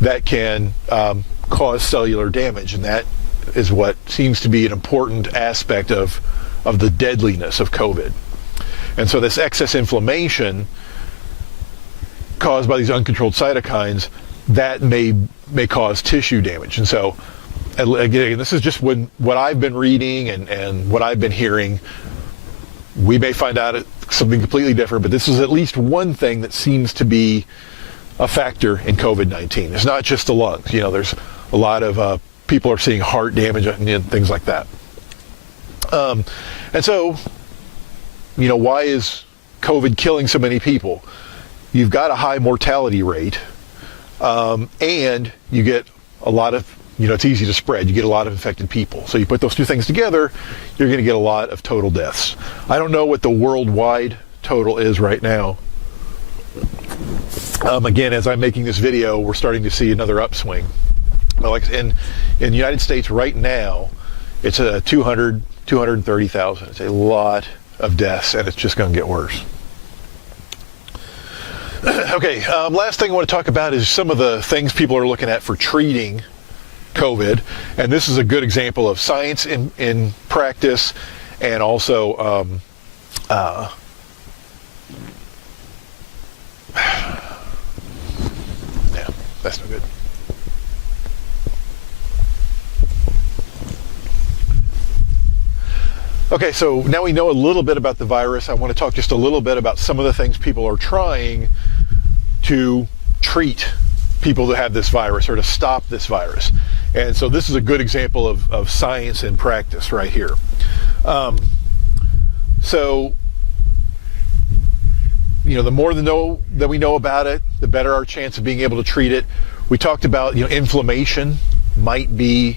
that can cause cellular damage, and that is what seems to be an important aspect of the deadliness of COVID. And so this excess inflammation caused by these uncontrolled cytokines, that may cause tissue damage. And so, again, this is just what I've been reading and what I've been hearing. We may find out something completely different, but this is at least one thing that seems to be a factor in COVID-19. It's not just the lungs. There's a lot of people are seeing heart damage and things like that. And so, why is COVID killing so many people? You've got a high mortality rate, and you get a lot of, it's easy to spread. You get a lot of infected people. So you put those two things together, you're going to get a lot of total deaths. I don't know what the worldwide total is right now. Again, as I'm making this video, we're starting to see another upswing. Like in the United States right now, it's 230,000. It's a lot of deaths, and it's just going to get worse. Okay, last thing I want to talk about is some of the things people are looking at for treating COVID, and this is a good example of science in practice, and also yeah, that's no good. Okay, so now we know a little bit about the virus. I want to talk just a little bit about some of the things people are trying to treat people who have this virus, or to stop this virus. And so this is a good example of science in practice right here. So, the more that we know about it, the better our chance of being able to treat it. We talked about, inflammation might be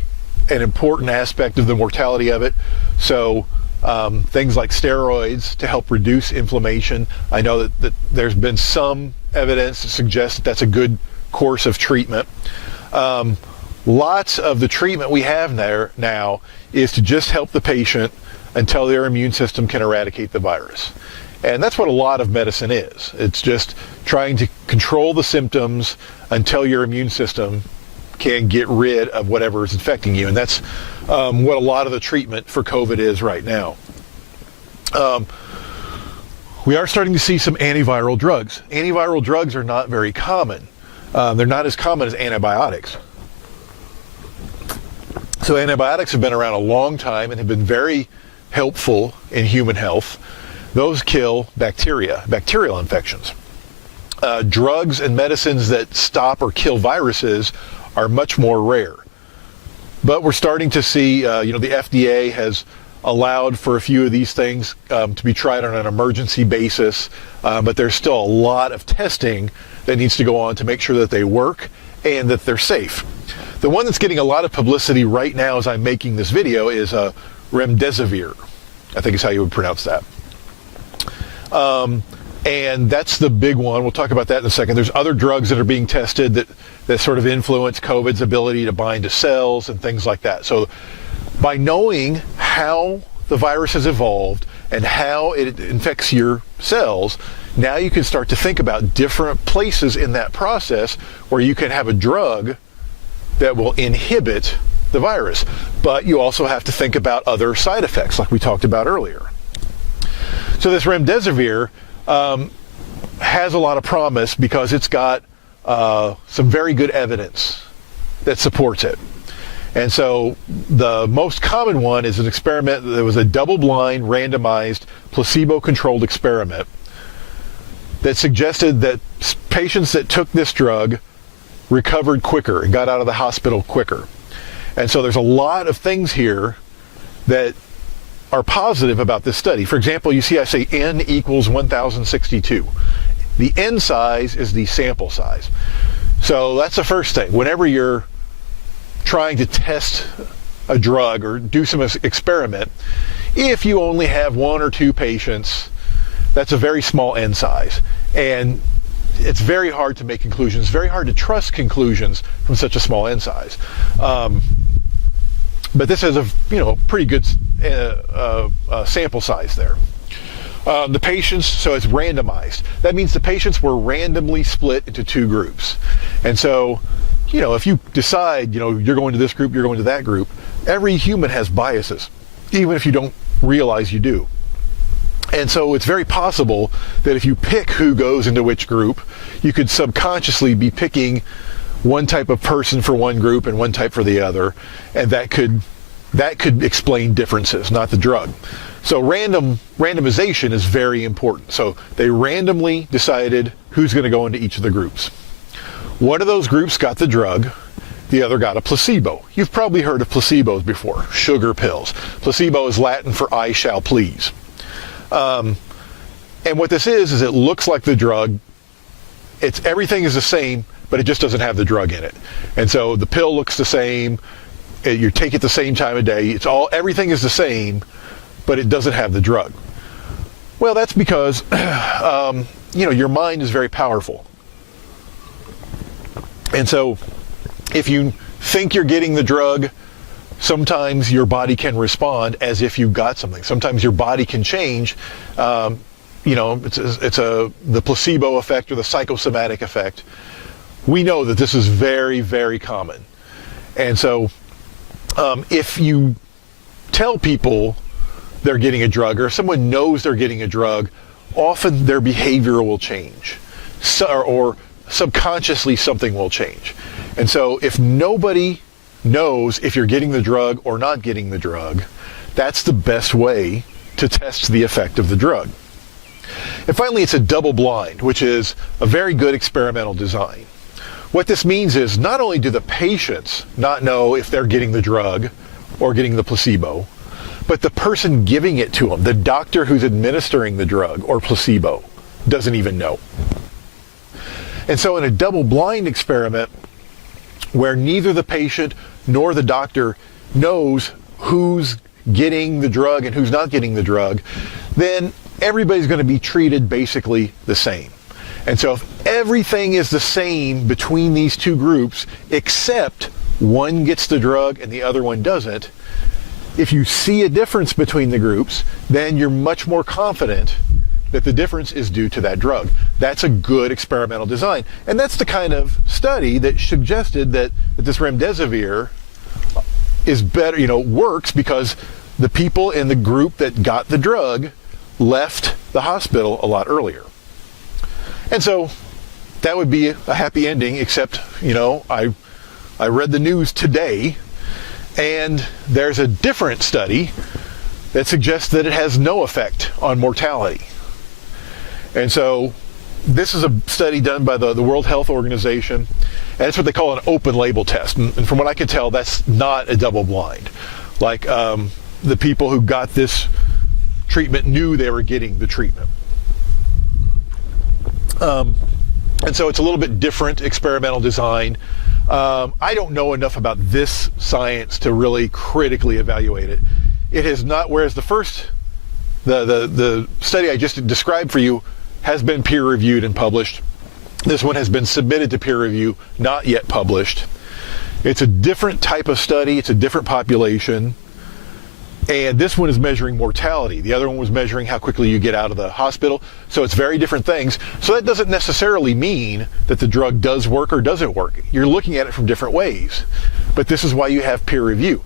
an important aspect of the mortality of it. So things like steroids to help reduce inflammation. I know that there's been some evidence to suggest that that's a good course of treatment. Lots of the treatment we have now is to just help the patient until their immune system can eradicate the virus. And that's what a lot of medicine is. It's just trying to control the symptoms until your immune system can get rid of whatever is infecting you. And that's what a lot of the treatment for COVID is right now. We are starting to see some antiviral drugs. Antiviral drugs are not very common. They're not as common as antibiotics. So antibiotics have been around a long time and have been very helpful in human health. Those kill bacteria, bacterial infections. Drugs and medicines that stop or kill viruses are much more rare. But we're starting to see, the FDA has allowed for a few of these things to be tried on an emergency basis, but there's still a lot of testing that needs to go on to make sure that they work and that they're safe. The one that's getting a lot of publicity right now as I'm making this video is Remdesivir. I think is how you would pronounce that. And that's the big one. We'll talk about that in a second. There's other drugs that are being tested that sort of influence COVID's ability to bind to cells and things like that. So by knowing how the virus has evolved and how it infects your cells, now you can start to think about different places in that process where you can have a drug that will inhibit the virus. But you also have to think about other side effects like we talked about earlier. So this Remdesivir has a lot of promise because it's got some very good evidence that supports it. And so the most common one is an experiment that was a double-blind, randomized, placebo-controlled experiment that suggested that patients that took this drug recovered quicker and got out of the hospital quicker. And so there's a lot of things here that are positive about this study. For example, you see I say N equals 1062. The N size is the sample size. So that's the first thing. Whenever you're trying to test a drug or do some experiment, if you only have 1 or 2 patients, that's a very small N size. And it's very hard to make conclusions. It's very hard to trust conclusions from such a small N size. But this has a pretty good sample size there. The patients, so it's randomized. That means the patients were randomly split into 2 groups. And so, if you decide, you're going to this group, you're going to that group, every human has biases, even if you don't realize you do. And so it's very possible that if you pick who goes into which group, you could subconsciously be picking one type of person for one group and one type for the other, and that could explain differences, not the drug. So randomization is very important. So they randomly decided who's going to go into each of the groups. One of those groups got the drug, the other got a placebo. You've probably heard of placebos before, sugar pills. Placebo is Latin for I shall please. And what this is it looks like the drug. Everything is the same, but it just doesn't have the drug in it. And so the pill looks the same. You take it the same time of day. Everything is the same, but it doesn't have the drug. Well, that's because your mind is very powerful. And so if you think you're getting the drug, sometimes your body can respond as if you got something. Sometimes your body can change. The placebo effect or the psychosomatic effect. We know that this is very, very common. And so if you tell people they're getting a drug, or if someone knows they're getting a drug, often their behavior will change. Or subconsciously something will change. And so if nobody knows if you're getting the drug or not getting the drug, that's the best way to test the effect of the drug. And finally, it's a double blind, which is a very good experimental design. What this means is not only do the patients not know if they're getting the drug or getting the placebo, but the person giving it to them, the doctor who's administering the drug or placebo, doesn't even know. And so in a double-blind experiment where neither the patient nor the doctor knows who's getting the drug and who's not getting the drug, then everybody's going to be treated basically the same. And so if everything is the same between these 2 groups, except one gets the drug and the other one doesn't, if you see a difference between the groups, then you're much more confident that the difference is due to that drug. That's a good experimental design. And that's the kind of study that suggested that this Remdesivir is better, works because the people in the group that got the drug left the hospital a lot earlier. And so that would be a happy ending, except, I read the news today, and there's a different study that suggests that it has no effect on mortality. And so this is a study done by the World Health Organization, and it's what they call an open label test. And from what I can tell, that's not a double blind. Like the people who got this treatment knew they were getting the treatment. And so it's a little bit different experimental design. I don't know enough about this science to really critically evaluate it. It has not, whereas the study I just described for you has been peer reviewed and published. This one has been submitted to peer review, not yet published. It's a different type of study, it's a different population, and this one is measuring mortality. The other one was measuring how quickly you get out of the hospital, so it's very different things. So that doesn't necessarily mean that the drug does work or doesn't work. You're looking at it from different ways. But this is why you have peer review.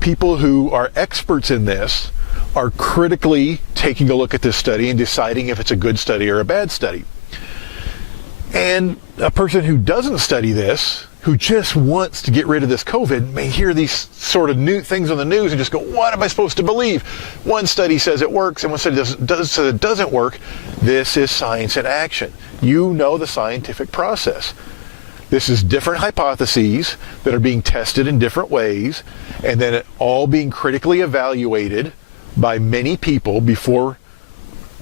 People who are experts in this are critically taking a look at this study and deciding if it's a good study or a bad study. And a person who doesn't study this, who just wants to get rid of this COVID, may hear these sort of new things on the news and just go, what am I supposed to believe? One study says it works and one study says it doesn't work. This is science in action. You know the scientific process. This is different hypotheses that are being tested in different ways, and then it all being critically evaluated by many people before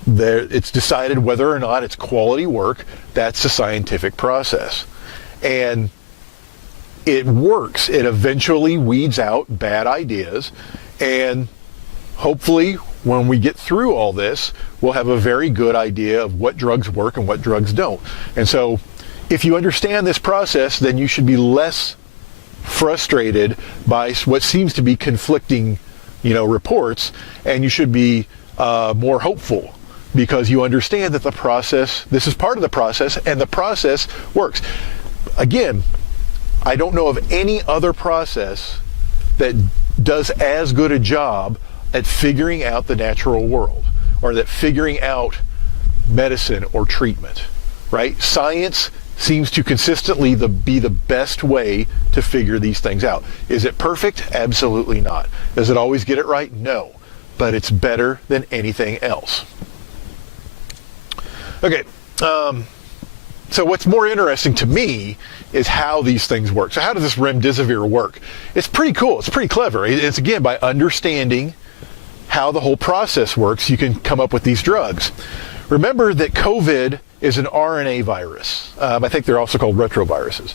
it's decided whether or not it's quality work. That's the scientific process. And it works. It eventually weeds out bad ideas, and hopefully when we get through all this, we'll have a very good idea of what drugs work and what drugs don't. And so if you understand this process, then you should be less frustrated by what seems to be conflicting reports, and you should be more hopeful because you understand that the process, this is part of the process, and the process works. Again, I don't know of any other process that does as good a job at figuring out the natural world, or that figuring out medicine or treatment, right? Science seems to consistently be the best way to figure these things out. Is it perfect? Absolutely not. Does it always get it right? No. But it's better than anything else. Okay, so what's more interesting to me is how these things work. So how does this Remdesivir work? It's pretty cool. It's pretty clever. It's, again, by understanding how the whole process works, you can come up with these drugs. Remember that COVID is an RNA virus. I think they're also called retroviruses.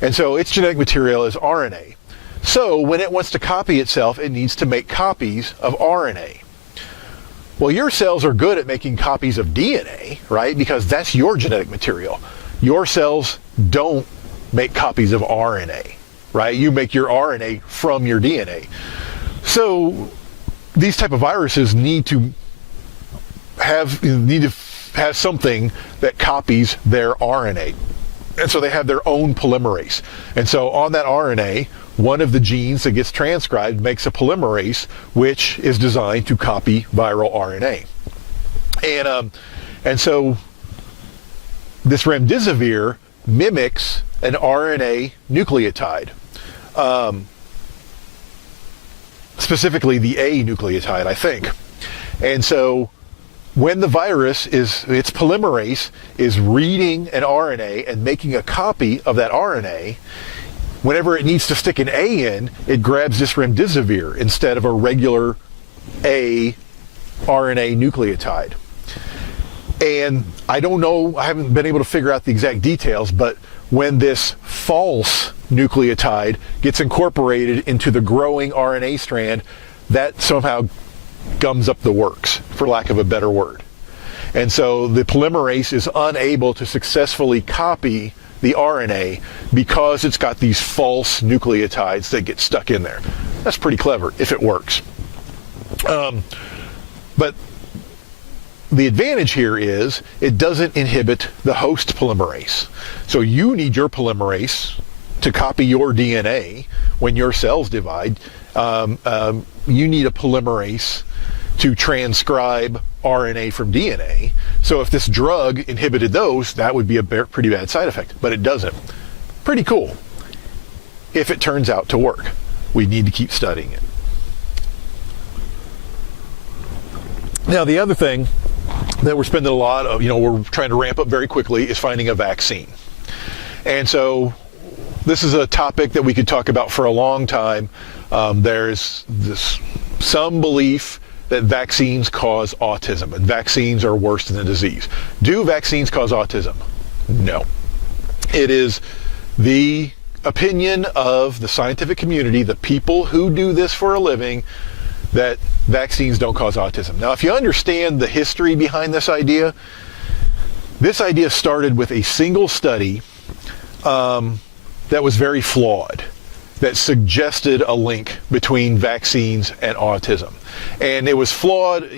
And so its genetic material is RNA. So when it wants to copy itself, it needs to make copies of RNA. Well, your cells are good at making copies of DNA, right? Because that's your genetic material. Your cells don't make copies of RNA, right? You make your RNA from your DNA. So these type of viruses need to have something that copies their RNA. And so they have their own polymerase. And so on that RNA, one of the genes that gets transcribed makes a polymerase, which is designed to copy viral RNA. And so this Remdesivir mimics an RNA nucleotide, specifically the A nucleotide, I think. And so when the virus its polymerase is reading an RNA and making a copy of that RNA, whenever it needs to stick an A in, it grabs this Remdesivir instead of a regular A RNA nucleotide. And I don't know, I haven't been able to figure out the exact details, but when this false nucleotide gets incorporated into the growing RNA strand, that somehow gums up the works, for lack of a better word. And so the polymerase is unable to successfully copy the RNA because it's got these false nucleotides that get stuck in there. That's pretty clever if it works. But the advantage here is it doesn't inhibit the host polymerase. So you need your polymerase to copy your DNA when your cells divide, you need a polymerase to transcribe RNA from DNA. So if this drug inhibited those, that would be a pretty bad side effect, but it doesn't. Pretty cool. If it turns out to work, we need to keep studying it. Now, the other thing that we're spending a lot of, we're trying to ramp up very quickly is finding a vaccine. And so this is a topic that we could talk about for a long time. There's some belief that vaccines cause autism, and vaccines are worse than the disease. Do vaccines cause autism? No. It is the opinion of the scientific community, the people who do this for a living, that vaccines don't cause autism. Now, if you understand the history behind this idea started with a single study that was very flawed, that suggested a link between vaccines and autism. And it was flawed,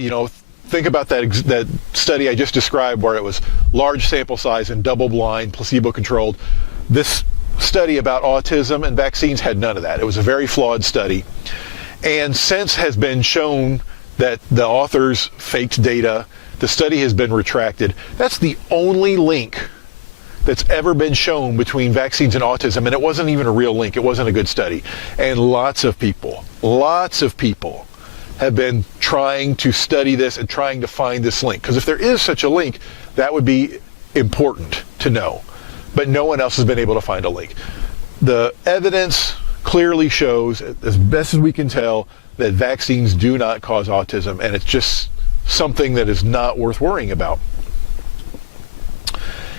think about that study I just described where it was large sample size and double-blind, placebo-controlled. This study about autism and vaccines had none of that. It was a very flawed study. And since has been shown that the authors faked data, the study has been retracted. That's the only link that's ever been shown between vaccines and autism, and it wasn't even a real link. It wasn't a good study. And lots of people have been trying to study this and trying to find this link. Because if there is such a link, that would be important to know. But no one else has been able to find a link. The evidence clearly shows, as best as we can tell, that vaccines do not cause autism, and it's just something that is not worth worrying about.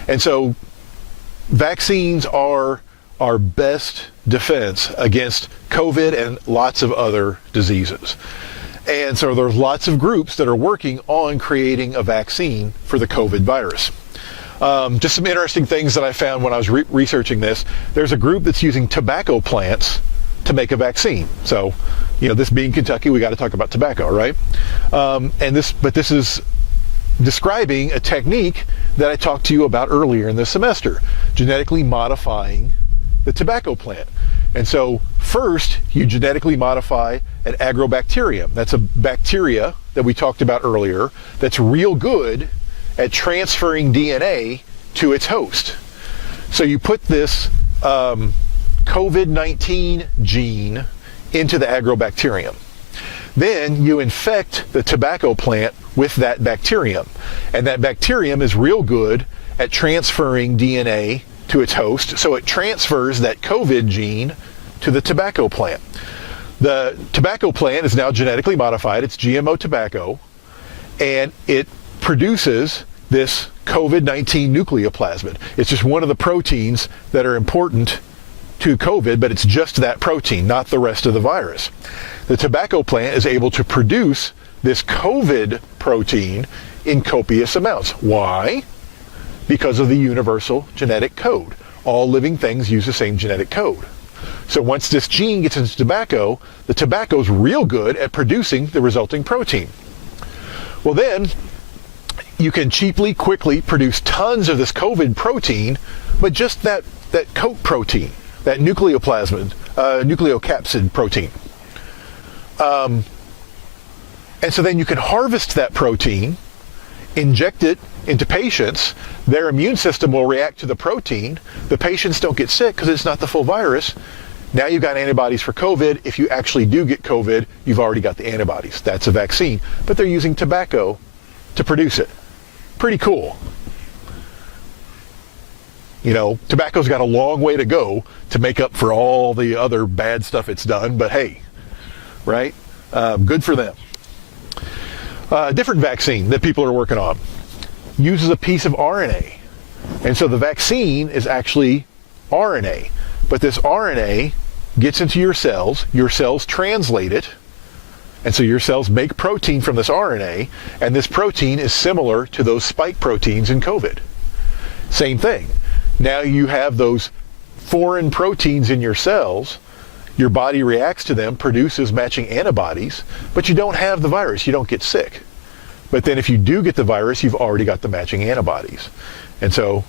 And so vaccines are our best defense against COVID and lots of other diseases. And so there's lots of groups that are working on creating a vaccine for the COVID virus. Just some interesting things that I found when I was researching this. There's a group that's using tobacco plants to make a vaccine. So, this being Kentucky, we got to talk about tobacco, right? But this is describing a technique that I talked to you about earlier in this semester, genetically modifying the tobacco plant. And so first, you genetically modify an agrobacterium. That's a bacteria that we talked about earlier that's real good at transferring DNA to its host. So you put this COVID-19 gene into the agrobacterium. Then you infect the tobacco plant with that bacterium. And that bacterium is real good at transferring DNA to its host, so it transfers that COVID gene to the tobacco plant. The tobacco plant is now genetically modified. It's GMO tobacco, and it produces this COVID-19 nucleoplasmid. It's just one of the proteins that are important to COVID, but it's just that protein, not the rest of the virus. The tobacco plant is able to produce this COVID protein in copious amounts. Why? Because of the universal genetic code. All living things use the same genetic code. So once this gene gets into tobacco, the tobacco's real good at producing the resulting protein. Well then, you can cheaply, quickly produce tons of this COVID protein, but just that coat protein, that nucleoplasmid, nucleocapsid protein. And so then you can harvest that protein, inject it into patients, their immune system will react to the protein, the patients don't get sick because it's not the full virus. Now you've got antibodies for COVID. If you actually do get COVID, you've already got the antibodies. That's a vaccine. But they're using tobacco to produce it. Pretty cool. Tobacco's got a long way to go to make up for all the other bad stuff it's done, but hey, right? Good for them. A different vaccine that people are working on uses a piece of RNA. And so the vaccine is actually RNA. But this RNA gets into your cells translate it, and so your cells make protein from this RNA, and this protein is similar to those spike proteins in COVID. Same thing. Now you have those foreign proteins in your cells, your body reacts to them, produces matching antibodies, but you don't have the virus, you don't get sick. But then if you do get the virus, you've already got the matching antibodies. And so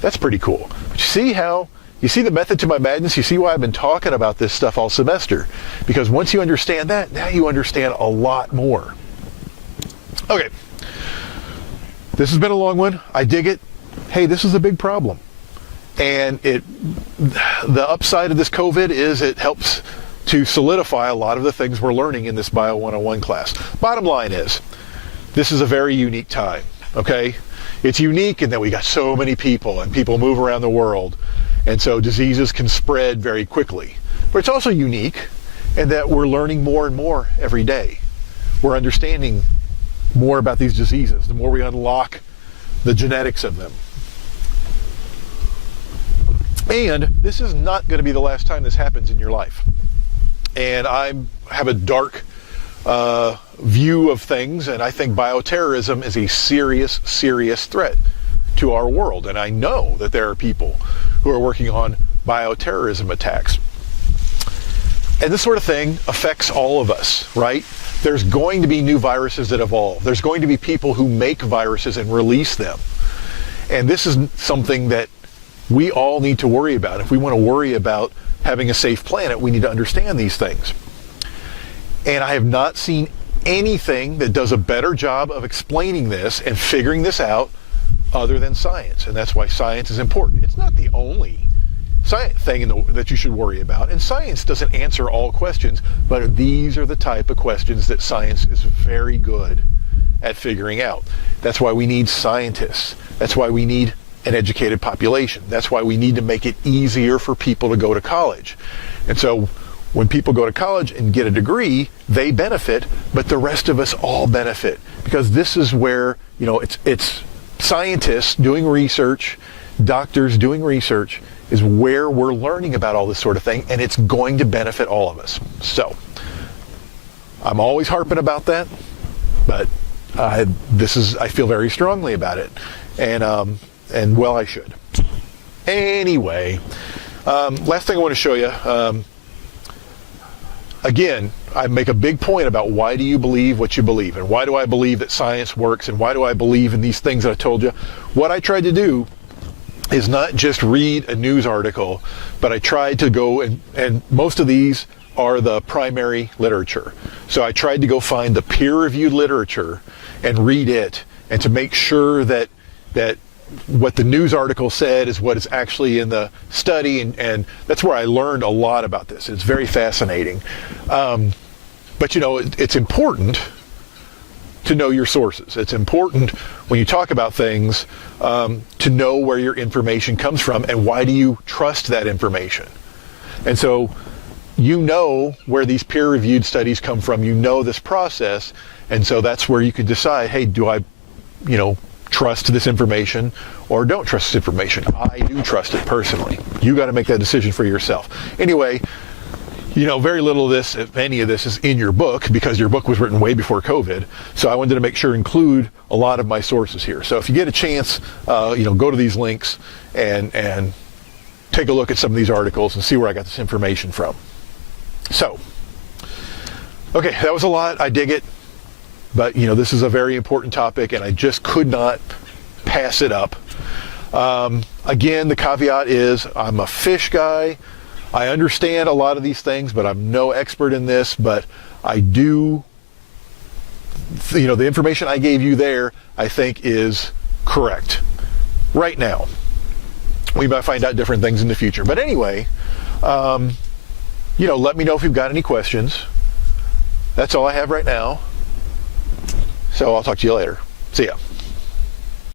that's pretty cool. But you see how You see the method to my madness? You see why I've been talking about this stuff all semester? Because once you understand that, now you understand a lot more. Okay. This has been a long one. I dig it. Hey, this is a big problem. And the upside of this COVID is it helps to solidify a lot of the things we're learning in this Bio 101 class. Bottom line is, this is a very unique time, okay? It's unique in that we got so many people and people move around the world, and so diseases can spread very quickly. But it's also unique in that we're learning more and more every day. We're understanding more about these diseases, the more we unlock the genetics of them. And this is not going to be the last time this happens in your life. And I have a dark view of things, and I think bioterrorism is a serious, serious threat to our world. And I know that there are people who are working on bioterrorism attacks. And this sort of thing affects all of us, right? There's going to be new viruses that evolve. There's going to be people who make viruses and release them. And this is something that we all need to worry about. If we want to worry about having a safe planet, we need to understand these things. And I have not seen anything that does a better job of explaining this and figuring this out other than science. And that's why science is important. It's not the only thing that you should worry about. And science doesn't answer all questions, but these are the type of questions that science is very good at figuring out. That's why we need scientists. That's why we need an educated population. That's why we need to make it easier for people to go to college. And so when people go to college and get a degree, they benefit, but the rest of us all benefit, because this is where, you know, it's scientists doing research, doctors doing research is where we're learning about all this sort of thing, and it's going to benefit all of us. So I'm always harping about that, but I feel very strongly about it, and well, I should. Anyway, last thing I want to show you. Again, I make a big point about why do you believe what you believe, and why do I believe that science works, and why do I believe in these things that I told you. What I tried to do is not just read a news article, but I tried to go, and most of these are the primary literature. So I tried to go find the peer-reviewed literature and read it, and to make sure that what the news article said is what is actually in the study, and that's where I learned a lot about this. It's very fascinating. But you know, it's important to know your sources. It's important when you talk about things to know where your information comes from and why do you trust that information. And so you know where these peer-reviewed studies come from. You know this process, and so that's where you can decide, hey, do I, you know, trust this information or don't trust this information? I do trust it personally. You got to make that decision for yourself. Anyway, you know, very little of this, if any of this, is in your book because your book was written way before COVID. So I wanted to make sure to include a lot of my sources here. So if you get a chance, you know, go to these links and take a look at some of these articles and see where I got this information from. So, okay, that was a lot. I dig it. But, you know, this is a very important topic, and I just could not pass it up. Again, the caveat is I'm a fish guy. I understand a lot of these things, but I'm no expert in this. But I do, you know, the information I gave you there, I think is correct right now. We might find out different things in the future. But anyway, you know, let me know if you've got any questions. That's all I have right now. So I'll talk to you later. See ya.